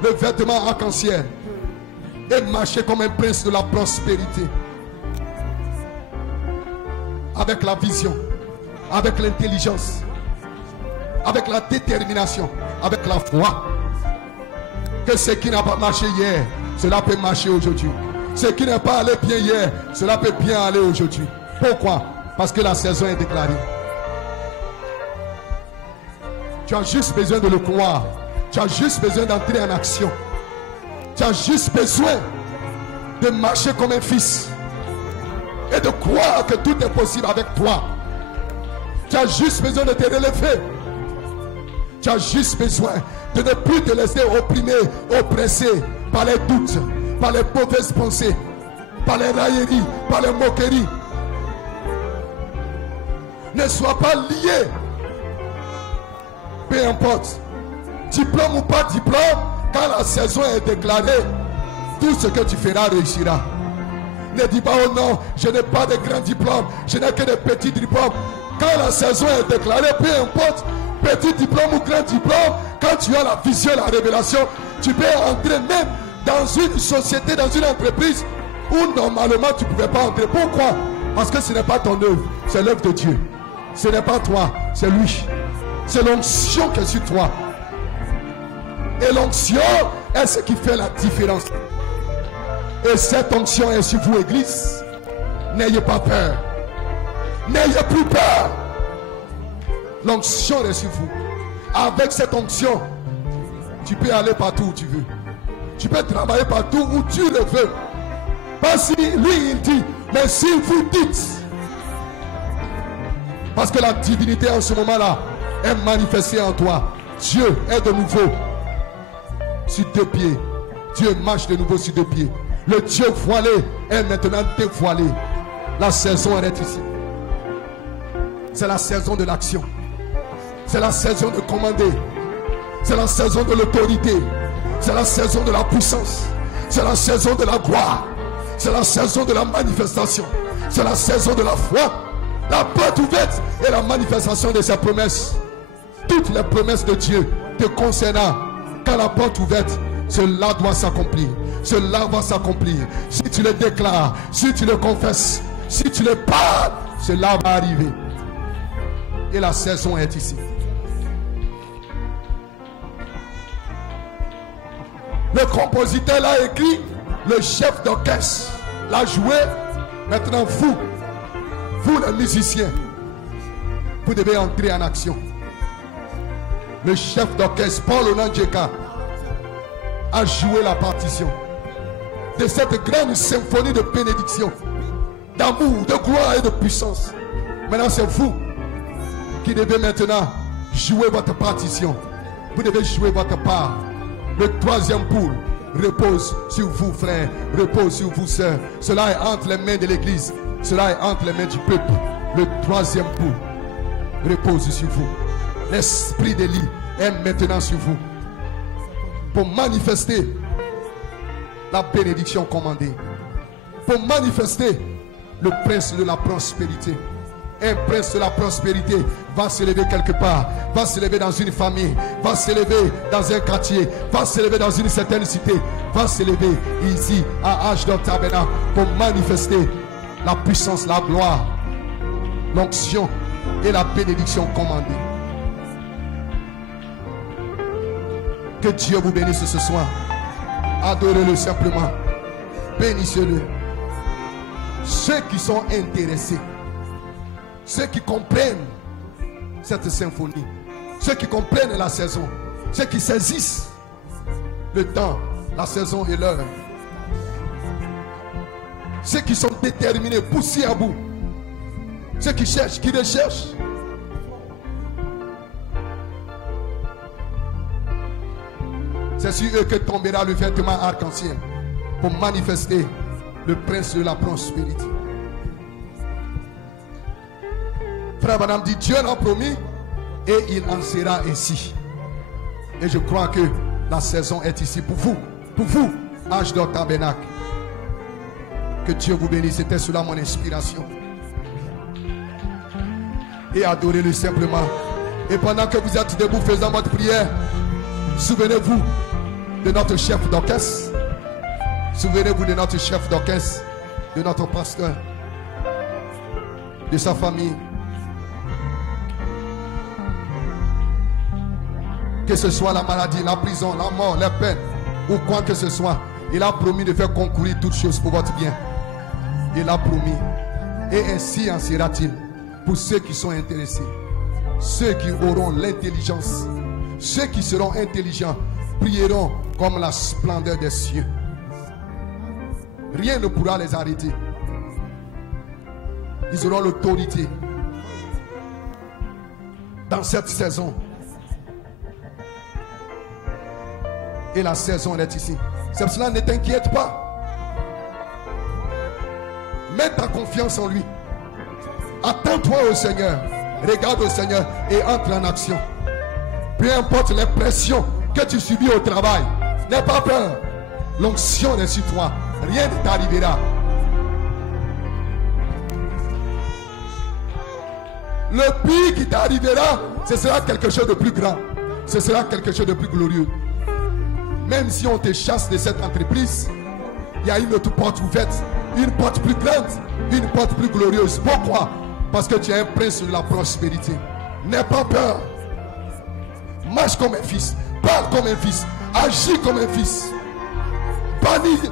le vêtement arc-en-ciel et marcher comme un prince de la prospérité. Avec la vision, avec l'intelligence, avec la détermination, avec la foi. Que ce qui n'a pas marché hier, cela peut marcher aujourd'hui. Ce qui n'est pas allé bien hier, cela peut bien aller aujourd'hui. Pourquoi? Parce que la saison est déclarée. Tu as juste besoin de le croire. Tu as juste besoin d'entrer en action. Tu as juste besoin de marcher comme un fils. Et de croire que tout est possible avec toi. Tu as juste besoin de te relever. Tu as juste besoin de ne plus te laisser opprimer, oppresser par les doutes, par les mauvaises pensées, par les railleries, par les moqueries. Ne sois pas lié. Peu importe, diplôme ou pas diplôme, quand la saison est déclarée, tout ce que tu feras réussira. Ne dis pas, oh non, je n'ai pas de grands diplômes, je n'ai que des petits diplômes. Quand la saison est déclarée, peu importe, petit diplôme ou grand diplôme, quand tu as la vision, la révélation, tu peux entrer même dans une société, dans une entreprise où normalement tu ne pouvais pas entrer. Pourquoi? Parce que ce n'est pas ton œuvre, c'est l'œuvre de Dieu. Ce n'est pas toi, c'est lui. C'est l'onction qui est sur toi. Et l'onction est ce qui fait la différence. Et cette onction est sur vous, Église. N'ayez pas peur. N'ayez plus peur. L'onction est sur vous. Avec cette onction, tu peux aller partout où tu veux. Tu peux travailler partout où tu le veux. Parce que lui, il dit, mais si vous dites, parce que la divinité en ce moment-là est manifestée en toi. Dieu est de nouveau sur deux pieds. Dieu marche de nouveau sur deux pieds. Le Dieu voilé est maintenant dévoilé. La saison est ici. C'est la saison de l'action. C'est la saison de commander. C'est la saison de l'autorité. C'est la saison de la puissance. C'est la saison de la gloire. C'est la saison de la manifestation. C'est la saison de la foi. La porte ouverte et la manifestation de ses promesses. Toutes les promesses de Dieu te concernant. Quand la porte ouverte, cela doit s'accomplir. Cela va s'accomplir. Si tu le déclares, si tu le confesses, si tu le parles, cela va arriver. Et la saison est ici. Le compositeur l'a écrit, le chef d'orchestre l'a joué. Maintenant vous les musiciens, vous devez entrer en action. Le chef d'orchestre Paul Onanjeka a joué la partition de cette grande symphonie de bénédiction, d'amour, de gloire et de puissance. Maintenant c'est vous qui devez maintenant jouer votre partition. Vous devez jouer votre part. Le troisième poule repose sur vous, frères, repose sur vous, sœurs. Cela est entre les mains de l'église. Cela est entre les mains du peuple. Le troisième poule repose sur vous. L'esprit d'Élie est maintenant sur vous pour manifester la bénédiction commandée, pour manifester le prince de la prospérité. un prince de la prospérité va s'élever quelque part, va s'élever dans une famille, va s'élever dans un quartier, va s'élever dans une certaine cité, va s'élever ici à Ashdod Tabernacle pour manifester la puissance, la gloire, l'onction et la bénédiction commandée. Que Dieu vous bénisse ce soir. Adorez-le simplement. Bénissez-le. Ceux qui sont intéressés, ceux qui comprennent cette symphonie, ceux qui comprennent la saison, ceux qui saisissent le temps, la saison et l'heure, ceux qui sont déterminés, poussés à bout, ceux qui cherchent, qui recherchent. C'est sur eux que tombera le vêtement arc-en-ciel pour manifester le prince de la prospérité. Frère Madame dit, Dieu l'a promis et il en sera ainsi. Et je crois que la saison est ici pour vous, Ashdod Tabernacle. Que Dieu vous bénisse, c'était cela mon inspiration. Et adorez-le simplement. Et pendant que vous êtes debout faisant votre prière, souvenez-vous de notre chef d'orchestre. Souvenez-vous de notre chef d'orchestre, de notre pasteur, de sa famille. Que ce soit la maladie, la prison, la mort, la peine ou quoi que ce soit, il a promis de faire concourir toutes choses pour votre bien. Il a promis. Et ainsi en sera-t-il pour ceux qui sont intéressés. Ceux qui auront l'intelligence, ceux qui seront intelligents, prieront comme la splendeur des cieux. Rien ne pourra les arrêter. Ils auront l'autorité dans cette saison. Et la saison est ici. C'est pour cela, ne t'inquiète pas. Mets ta confiance en lui. Attends-toi au Seigneur. Regarde au Seigneur et entre en action. Peu importe les pressions que tu subis au travail, n'aie pas peur. L'onction est sur toi. Rien ne t'arrivera. Le pire qui t'arrivera, ce sera quelque chose de plus grand. Ce sera quelque chose de plus glorieux. Même si on te chasse de cette entreprise, il y a une autre porte ouverte, une porte plus grande, une porte plus glorieuse. Pourquoi? Parce que tu es un prince de la prospérité. N'aie pas peur. Marche comme un fils, parle comme un fils, agis comme un fils.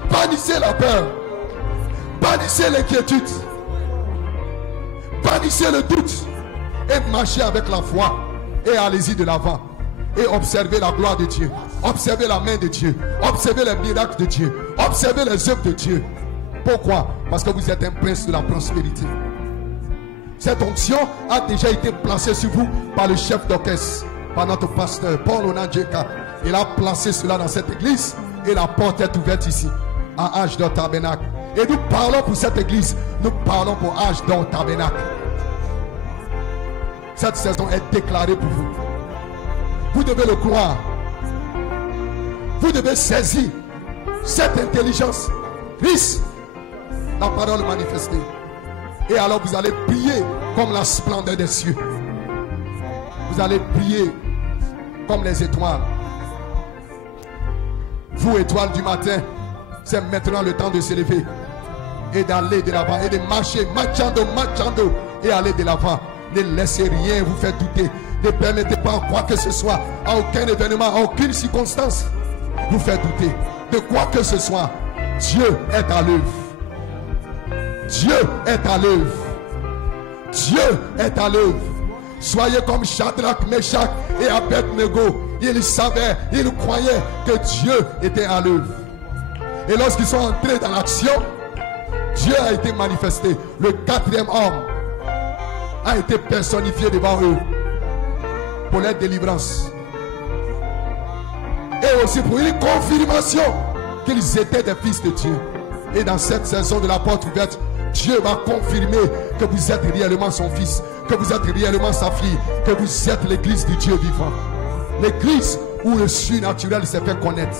Bannissez la peur, bannissez l'inquiétude, bannissez le doute et marchez avec la foi et allez-y de l'avant. Et observez la gloire de Dieu. Observez la main de Dieu. Observez les miracles de Dieu. Observez les œuvres de Dieu. Pourquoi? Parce que vous êtes un prince de la prospérité. Cette onction a déjà été placée sur vous par le chef d'orchestre, par notre pasteur Paul Onadjeka. Il a placé cela dans cette église et la porte est ouverte ici à Ashdod Tabernacle. Et nous parlons pour cette église. Nous parlons pour Ashdod Tabernacle. Cette saison est déclarée pour vous. Vous devez le croire. Vous devez saisir cette intelligence riche, la parole manifestée. Et alors vous allez briller comme la splendeur des cieux. Vous allez briller comme les étoiles. Vous, étoiles du matin, c'est maintenant le temps de s'élever et d'aller de l'avant et de marcher, marchando, et aller de l'avant. Ne laissez rien vous faire douter. Ne permettez pas à quoi que ce soit, à aucun événement, à aucune circonstance, vous faire douter de quoi que ce soit. Dieu est à l'œuvre. Dieu est à l'œuvre. Dieu est à l'œuvre. Soyez comme Shadrach, Meshach et Abednego. Ils savaient, ils croyaient que Dieu était à l'œuvre. Et lorsqu'ils sont entrés dans l'action, Dieu a été manifesté. Le quatrième homme a été personnifié devant eux pour leur délivrance. Et aussi pour une confirmation qu'ils étaient des fils de Dieu. Et dans cette saison de la porte ouverte, Dieu va confirmer que vous êtes réellement son fils, que vous êtes réellement sa fille, que vous êtes l'église du Dieu vivant. L'église où le surnaturel s'est fait connaître.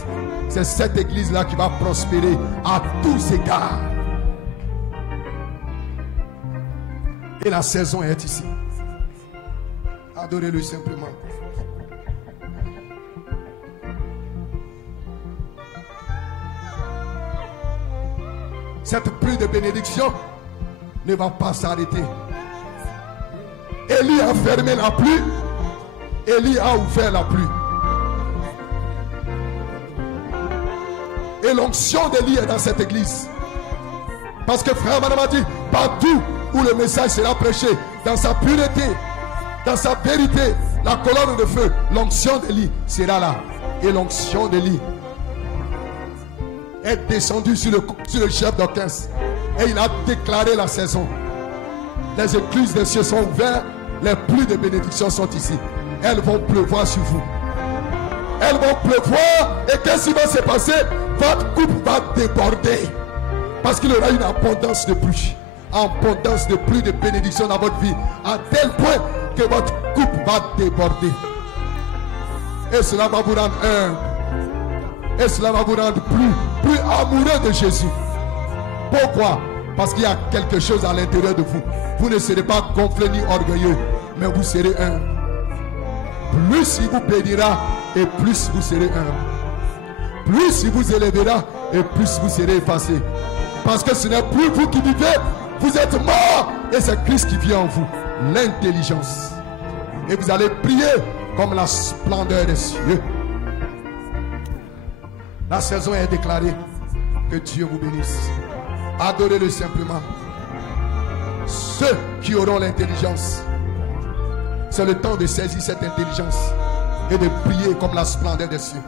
C'est cette église-là qui va prospérer à tous égards. Et la saison est ici. Adorez-le simplement. Cette pluie de bénédiction ne va pas s'arrêter. Élie a fermé la pluie. Élie a ouvert la pluie. Et l'onction d'Élie est dans cette église. Parce que frère Madame a dit, partout où le message sera prêché, dans sa pureté, dans sa vérité, la colonne de feu, l'onction d'Élie sera là. Et l'onction d'Élie est descendue sur le chef d'orchestre. Et il a déclaré la saison. Les écluses des cieux sont ouvertes. Les pluies de bénédiction sont ici. Elles vont pleuvoir sur vous. Elles vont pleuvoir. Et qu'est-ce qui va se passer? Votre coupe va déborder. Parce qu'il y aura une abondance de pluie. Abondance de pluie de bénédiction dans votre vie. À tel point que votre coupe va déborder. Et cela va vous rendre humble. Et cela va vous rendre plus amoureux de Jésus. Pourquoi? Parce qu'il y a quelque chose à l'intérieur de vous. Vous ne serez pas gonflé ni orgueilleux, mais vous serez humble. Plus il vous bénira, et plus vous serez humble. Plus il vous élèvera, et plus vous serez effacé. Parce que ce n'est plus vous qui vivez, vous êtes mort, et c'est Christ qui vit en vous. L'intelligence. Et vous allez prier comme la splendeur des cieux. La saison est déclarée. Que Dieu vous bénisse. Adorez-le simplement. Ceux qui auront l'intelligence, c'est le temps de saisir cette intelligence et de prier comme la splendeur des cieux.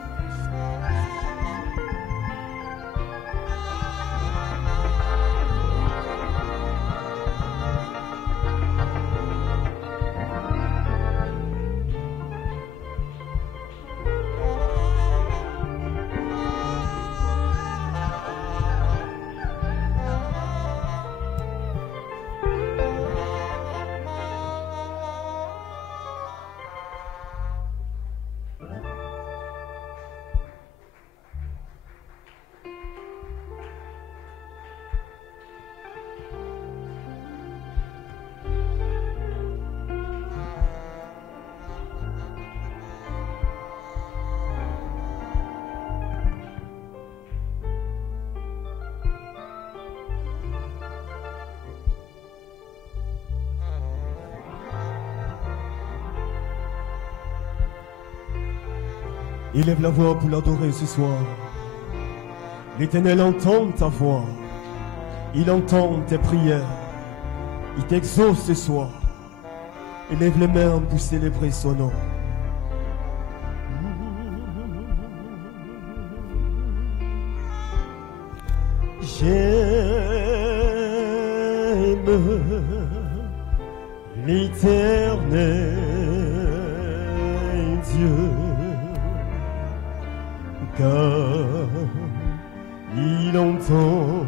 Élève la voix pour l'adorer ce soir. L'Éternel entend ta voix. Il entend tes prières. Il t'exauce ce soir. Élève les mains pour célébrer son nom. J'aime l'Éternel Dieu, car il entend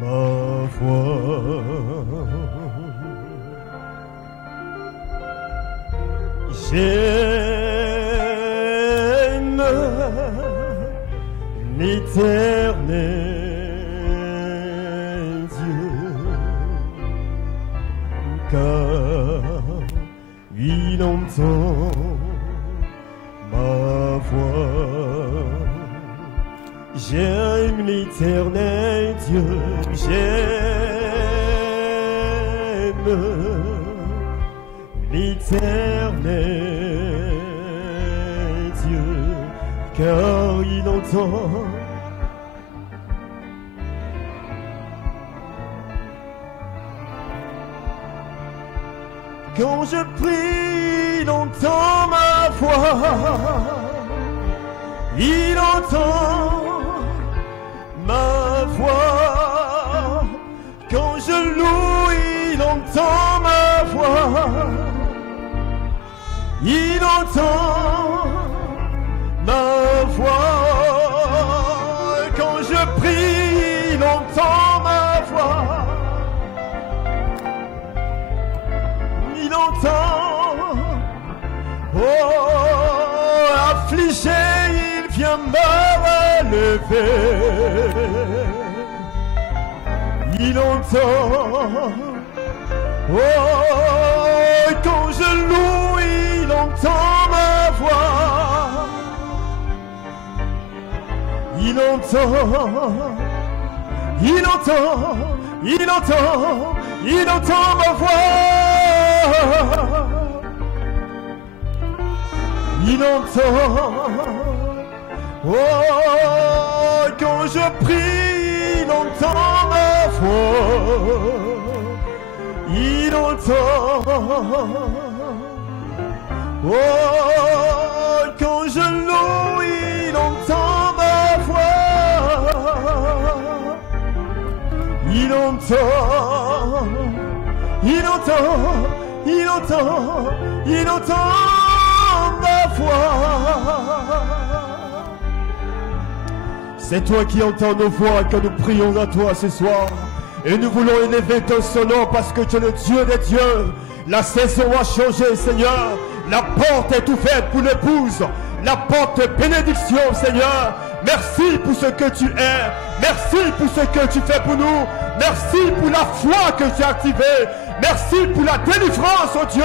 ma voix. J'aime l'Éternel Dieu, car il entend ma voix. J'aime l'Éternel Dieu, j'aime l'Éternel Dieu, car il entend. Quand je prie, il entend ma voix. Il entend ma voix. Quand je loue, il entend ma voix. Il entend ma voix. Quand je prie, il entend ma voix. Il entend. Oh, affligé, il vient me relever. Il entend. Oh, quand je loue, il entend ma voix. Il entend, il entend, il entend, il entend ma voix. Il entend. Oh, quand je prie, il entend ma voix. Il entend. Oh, quand je loue, il entend ma voix. Il entend. Il entend. Il entend. Il entend ma voix. C'est toi qui entends nos voix quand nous prions à toi ce soir. Et nous voulons élever ton son nom parce que tu es le Dieu des dieux. La saison a changé, Seigneur. La porte est ouverte pour l'épouse. La porte de bénédiction, Seigneur. Merci pour ce que tu es. Merci pour ce que tu fais pour nous. Merci pour la foi que tu as activée. Merci pour la délivrance, oh Dieu.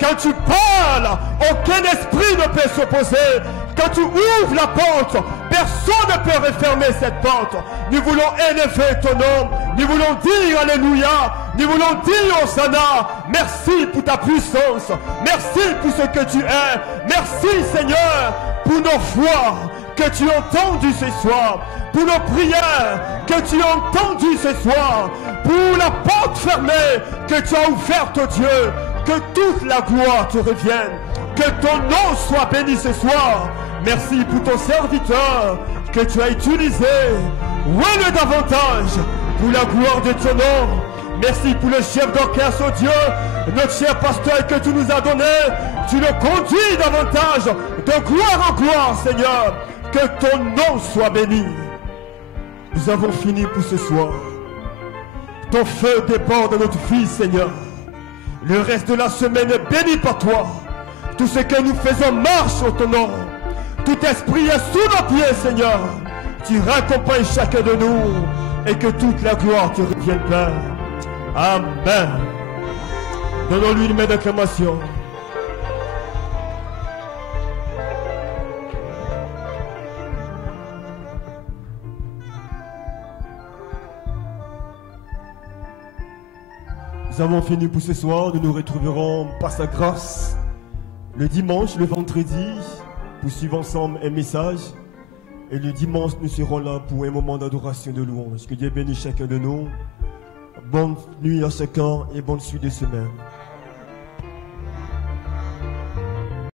Quand tu parles, aucun esprit ne peut s'opposer. Quand tu ouvres la porte, personne ne peut refermer cette porte. Nous voulons élever ton nom. Nous voulons dire Alléluia. Nous voulons dire Hosanna. Merci pour ta puissance. Merci pour ce que tu es. Merci Seigneur pour nos foi que tu as entendu ce soir. Pour nos prières que tu as entendues ce soir. Pour la porte fermée que tu as ouverte, oh Dieu. Que toute la gloire te revienne. Que ton nom soit béni ce soir. Merci pour ton serviteur que tu as utilisé. Ouais-le davantage pour la gloire de ton nom. Merci pour le chef d'orchestre, oh Dieu, notre cher pasteur que tu nous as donné. Tu le conduis davantage de gloire en gloire, Seigneur. Que ton nom soit béni. Nous avons fini pour ce soir. Ton feu déborde de notre vie, Seigneur. Le reste de la semaine est béni par toi. Tout ce que nous faisons marche au ton nom. Tout esprit est sous nos pieds, Seigneur. Tu raccompagnes chacun de nous et que toute la gloire te revienne, Père. Amen. Donnons-lui une main d'acclamation. Nous avons fini pour ce soir. Nous nous retrouverons par sa grâce le dimanche, le vendredi, pour suivre ensemble un message. Et le dimanche, nous serons là pour un moment d'adoration, de louange. Que Dieu bénisse chacun de nous. Bonne nuit à chacun et bonne suite de semaine.